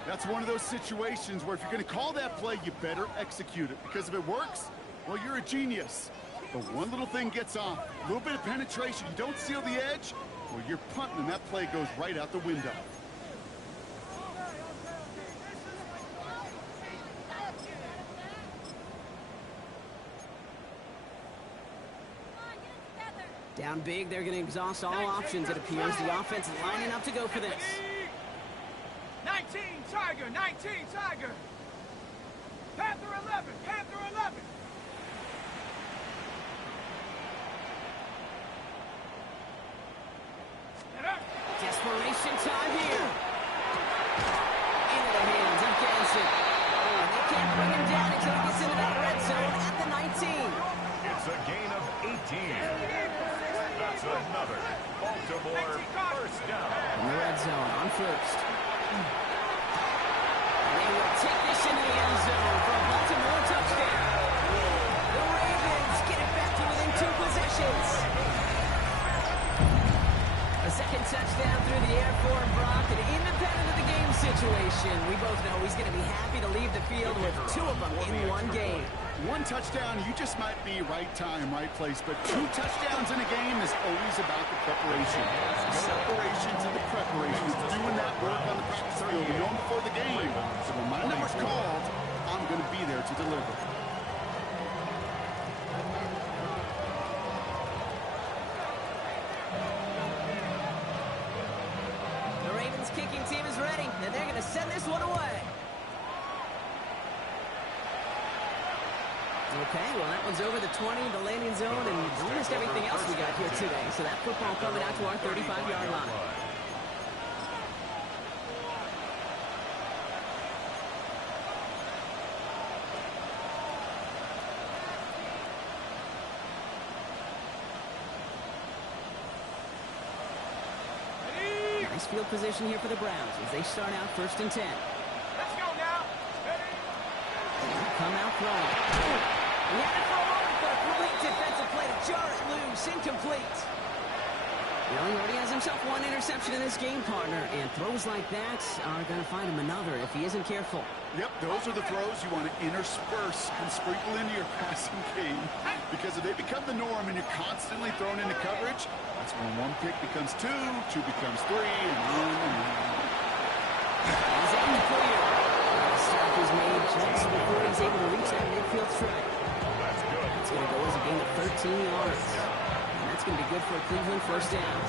That's one of those situations where if you're going to call that play, you better execute it. Because if it works, well, you're a genius. But one little thing gets off. A little bit of penetration. You don't seal the edge, well, you're punting, and that play goes right out the window. Down big, they're going to exhaust all options, it appears. The offense is lining up to go for this. 19 Tiger! 19 Tiger! Panther 11! Panther 11! Get up! Desperation time here. Into the hands of Ganson. And they can't bring him down until he gets into that red zone at the 19. It's a gain of 18. That's a Congratulations. A second touchdown through the air for Brock, and independent of the game situation, we both know he's going to be happy to leave the field with 2 of them in one game. 1 touchdown, you just might be right time, right place, but 2 touchdowns in a game is always about the preparation. The separation to the preparation. It's doing that work on the practice field. We know before the game. So when my number's called, I'm going to be there to deliver. The Ravens kicking team is ready, and they're going to send this one away. Okay, well, that one's over the 20, the landing zone, and almost everything else we got here today. So that football coming out to our 35-yard line. Nice field position here for the Browns as they start out 1st and 10. Let's go now. Ready? Come out throwing. He had it for a moment, but a complete defensive play to jar it loose. Incomplete. Well, he already has himself 1 interception in this game, partner, and throws like that are going to find him another if he isn't careful. Yep, those are the throws you want to intersperse and sprinkle into your passing game, because if they become the norm and you're constantly thrown into coverage, that's when 1 pick becomes 2, 2 becomes 3, and on and on. He's able to clear. The stop is made just before he's able to reach that midfield strike. It's going to go as a gain of 13 yards. And that's going to be good for a Cleveland 1st down.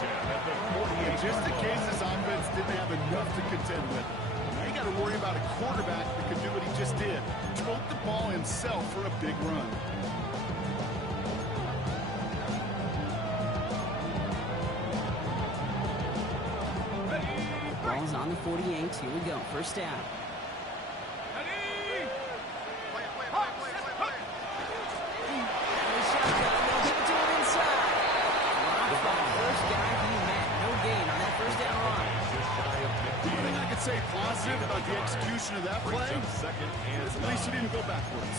And just in case this offense didn't have enough to contend with, now you got to worry about a quarterback that could do what he just did. Tote the ball himself for a big run. Ball's on the 48. Here we go. 1st down. Ready? Shotgun. They'll give it to him inside. Rock's the first guy he met. No gain on that 1st down run. The only thing I could say positive about the execution of that play is at least he didn't go backwards.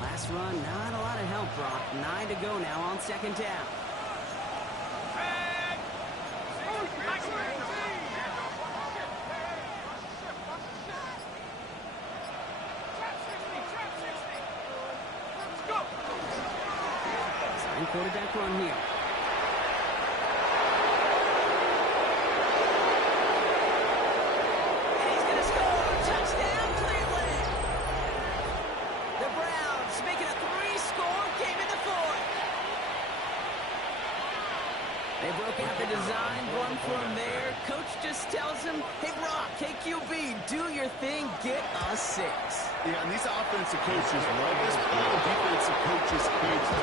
Last run, not a lot of help, Brock. 9 to go now on 2nd down. Sign quarterback run here. And he's going to score. Touchdown, Cleveland. The Browns making a 3-score game in the 4th. They broke out the design run from there. Coach just tells him, hey, Brock, KQB, do your thing, get us 6. Yeah, and these offensive coaches love this play. Defensive coaches hate it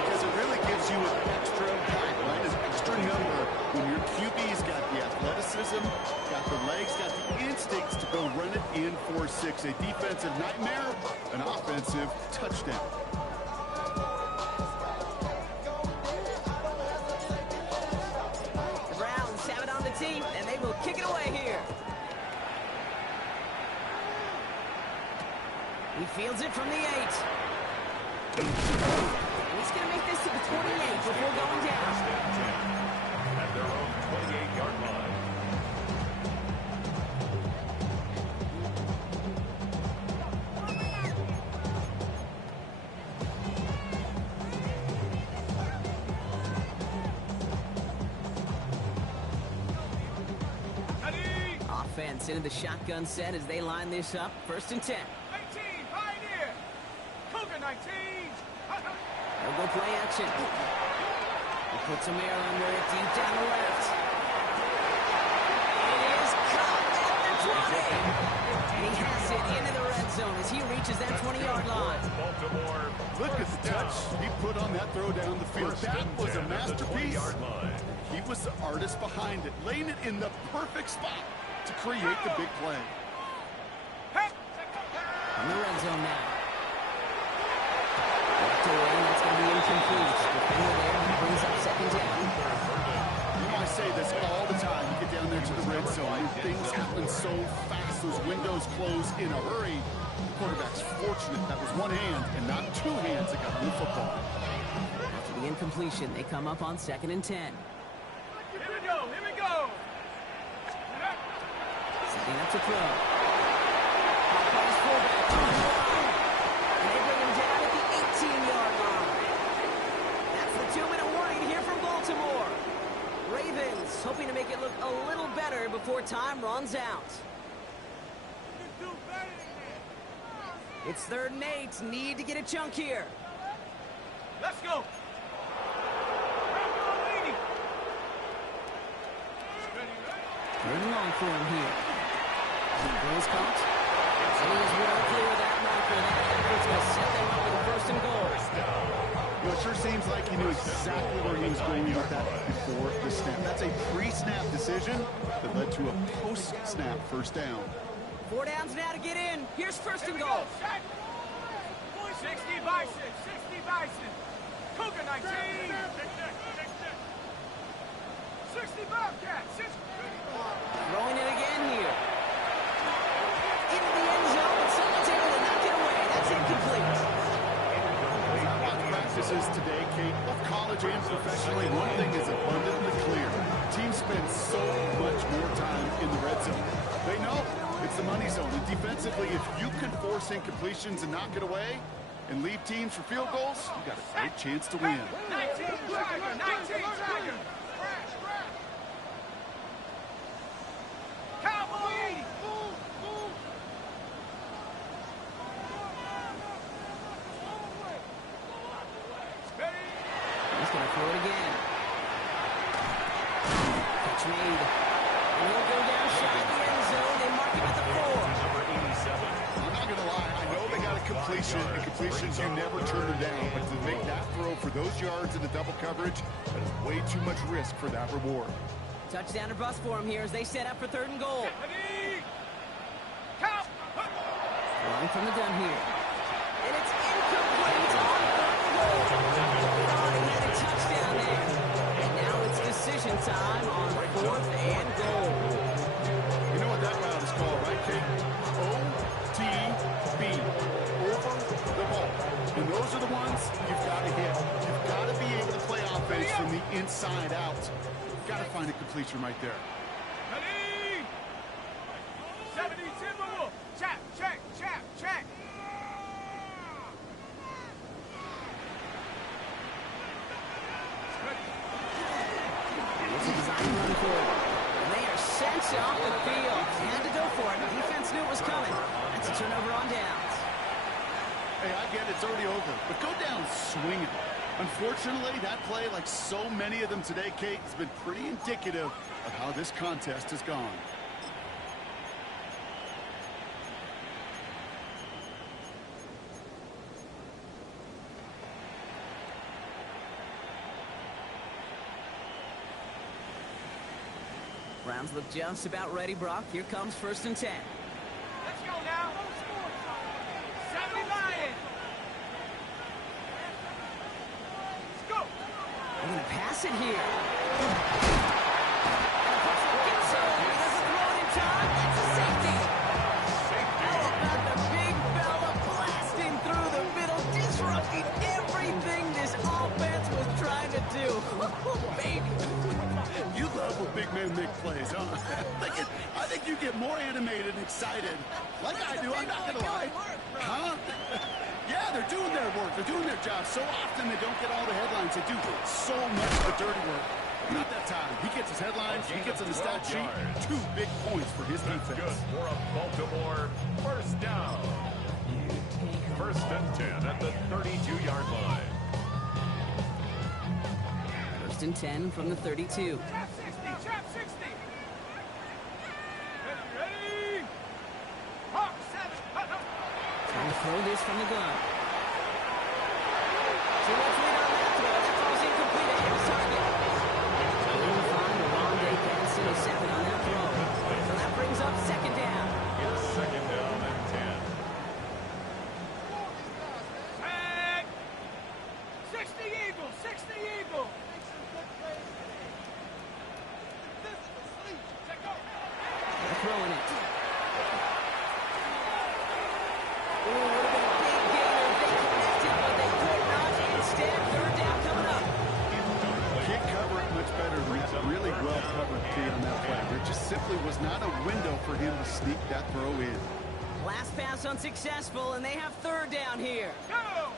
because it really gives you an extra height, right? An extra number when your QB's got the athleticism, got the legs, got the instincts to go run it in for 6. A defensive nightmare, an offensive touchdown. The Browns have it on the team, and they will kick it away here. He fields it from the 8. And he's going to make this to the 28 before going down. At their own 28-yard line. Ready? Offense into the shotgun set as they line this up. 1st and 10. 19, Pioneer. Cougar 19. They'll go play action. He puts a air under it deep down the left. It is caught at the 20. And he has it into the red zone as he reaches that 20-yard line. Baltimore. Look at the touch he put on that throw down the field. That was a masterpiece. He was the artist behind it, laying it in the perfect spot to create the big play. In the red zone now. Left away, and that's going to be incomplete. Defender there, he brings up 2nd down. You know, I say this all the time. You get down there to zone, things happen so fast. Those windows close in a hurry. The quarterback's fortunate that was one hand and not two hands that got on the football. After the incompletion, they come up on 2nd and 10. Here we go, here we go. Setting up to throw. High pass fullback. And they bring him down at the 18-yard line. That's the 2-minute warning here from Baltimore. Ravens hoping to make it look a little better before time runs out. It's 3rd and 8. Need to get a chunk here. Let's go. Third and long for him here. Goes caught. And he is well clear of that marker. That effort's going to set them up with a 1st and goal. You know, it sure seems like he knew exactly where he was going with that before the snap. That's a pre-snap decision that led to a post-snap 1st down. 4 downs now to get in. Here's 1st and goal. 60 Bison, 60 Bison. Cougar 19. 60 Bobcats. Throwing it again here. Into the end zone, but someone's able to knock it away. That's incomplete. Practices today, Kate, both college and professionally, one thing is abundantly clear. Teams spend so much more time in the red zone. They know it's the money zone. And defensively, if you can force incompletions and knock it away and leave teams for field goals, you got a great chance to win. 19 Tiger, 19 Tiger. Cowboy. He's going to throw it again. Catch made. And he'll go down shy of the end zone. They mark him at the 4. Number 87. I'm not going to lie. I know they got a completion, and completions, you never turn them down. But to make that throw for those yards in the double coverage, that is way too much risk for that reward. Touchdown or bust for him here as they set up for 3rd and goal. Throwing from the gun here. And it's incomplete on 3rd and goal. Thought he had a touchdown there. And now it's decision time on 4th and goal. You know what that route is called, right, Kate? OTB. Over the ball. And those are the ones you've got to hit. You've got to be able to play offense from the inside out. You've got to find a completion right there. 70 Timberwolf. Check, check, check, check. It's a design run for it. And they are sent off the field. He had to go for it. The defense knew it was coming. That's a turnover on downs. Hey, I get it's already over, but go down swinging. Unfortunately, that play, like so many of them today, Kate, has been pretty indicative of how this contest has gone. Browns look just about ready, Brock. Here comes 1st and 10. Let's go now. 70 Lions. Let's go. They're going to pass it here. Gets home. He doesn't throw it in time. That's a safety. How about the big fella blasting through the middle, disrupting everything this offense was trying to do. Baby. You love when big men make plays, huh? I think you get more animated and excited. Like I do, I'm not going to lie. Huh? Yeah, they're doing their work. They're doing their job. So often they don't get all the headlines. They do so much of the dirty work. Not that time. He gets his headlines. He gets on the stat sheet. 2 big points for his defense. Good for a Baltimore 1st down. 1st and 10 at the 32-yard line. 1st and 10 from the 32. Trap 60, trap 60. Ready. Hawk 7. Trying to throw this from the gun. So let's lead on that throw. That throw is incomplete. Ahead of target. Able to find Rondé Benson is 7 on that throw. So that brings up 2nd down. It's 2nd down and 10. Tag. 60 Eagles, 60 Eagles. Check go. throwing it. Ooh, would have been a big gainer if they connected, but they could not. Instead, third down coming up. Can't cover it much better than that. Really well covered kid on that play. There just simply was not a window for him to sneak that throw in. Last pass unsuccessful, and they have third down here. Go!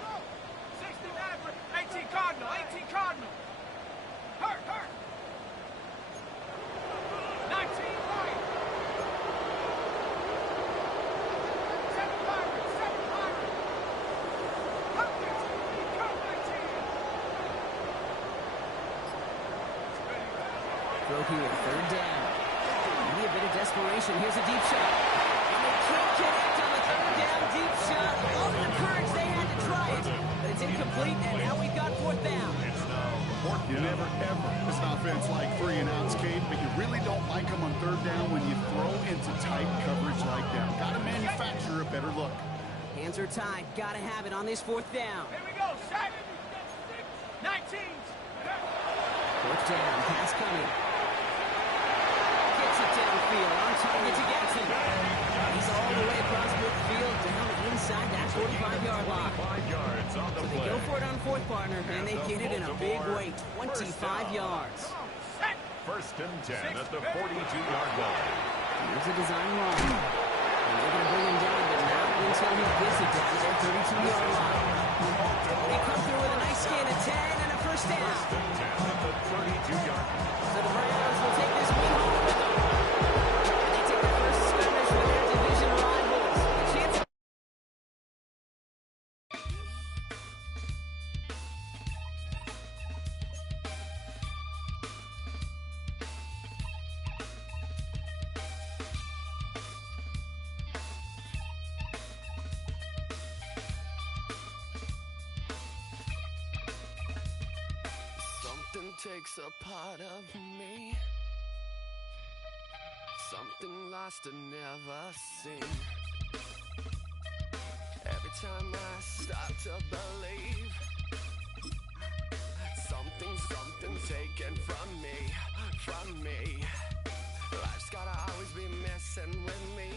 69 for 18 Cardinal, 18 Cardinal. Hurt, hurt. 19 right. 7 Pirates, 7 Pirates. Hurt 19, cut 19. Throw here, third down. Maybe a bit of desperation. Here's a deep shot. And they can't connect on the third down deep shot. All the courage they had to try it, but it's incomplete, and now we've got fourth down. You never, ever, as an offense, like 3 and outs, Kate, but you really don't like them on third down when you throw into tight coverage like that. Got to manufacture a better look. Hands are tied. Got to have it on this fourth down. Here we go, set. 19s. Fourth down, pass coming. Gets it downfield, on target to Gadsden. He's all the way across midfield, down inside that 45-yard line. 5 yards on the So they play. go for it on fourth, partner, and they get it in a big way, 25 yards. First and 10 at the 42-yard line. Here's a design run. And they're going to bring him down, but not until he gets it down to their 32-yard line. They come through with a nice gain of 10 and a first down. First and 10 at the 32-yard line. So the Browns will take this win home with them. And they take their first skirmish with their division rivals. A chance. Something takes a part of me. Something lost and never seen. Every time I start to believe, something's taken from me. Life's gotta always be messing with me.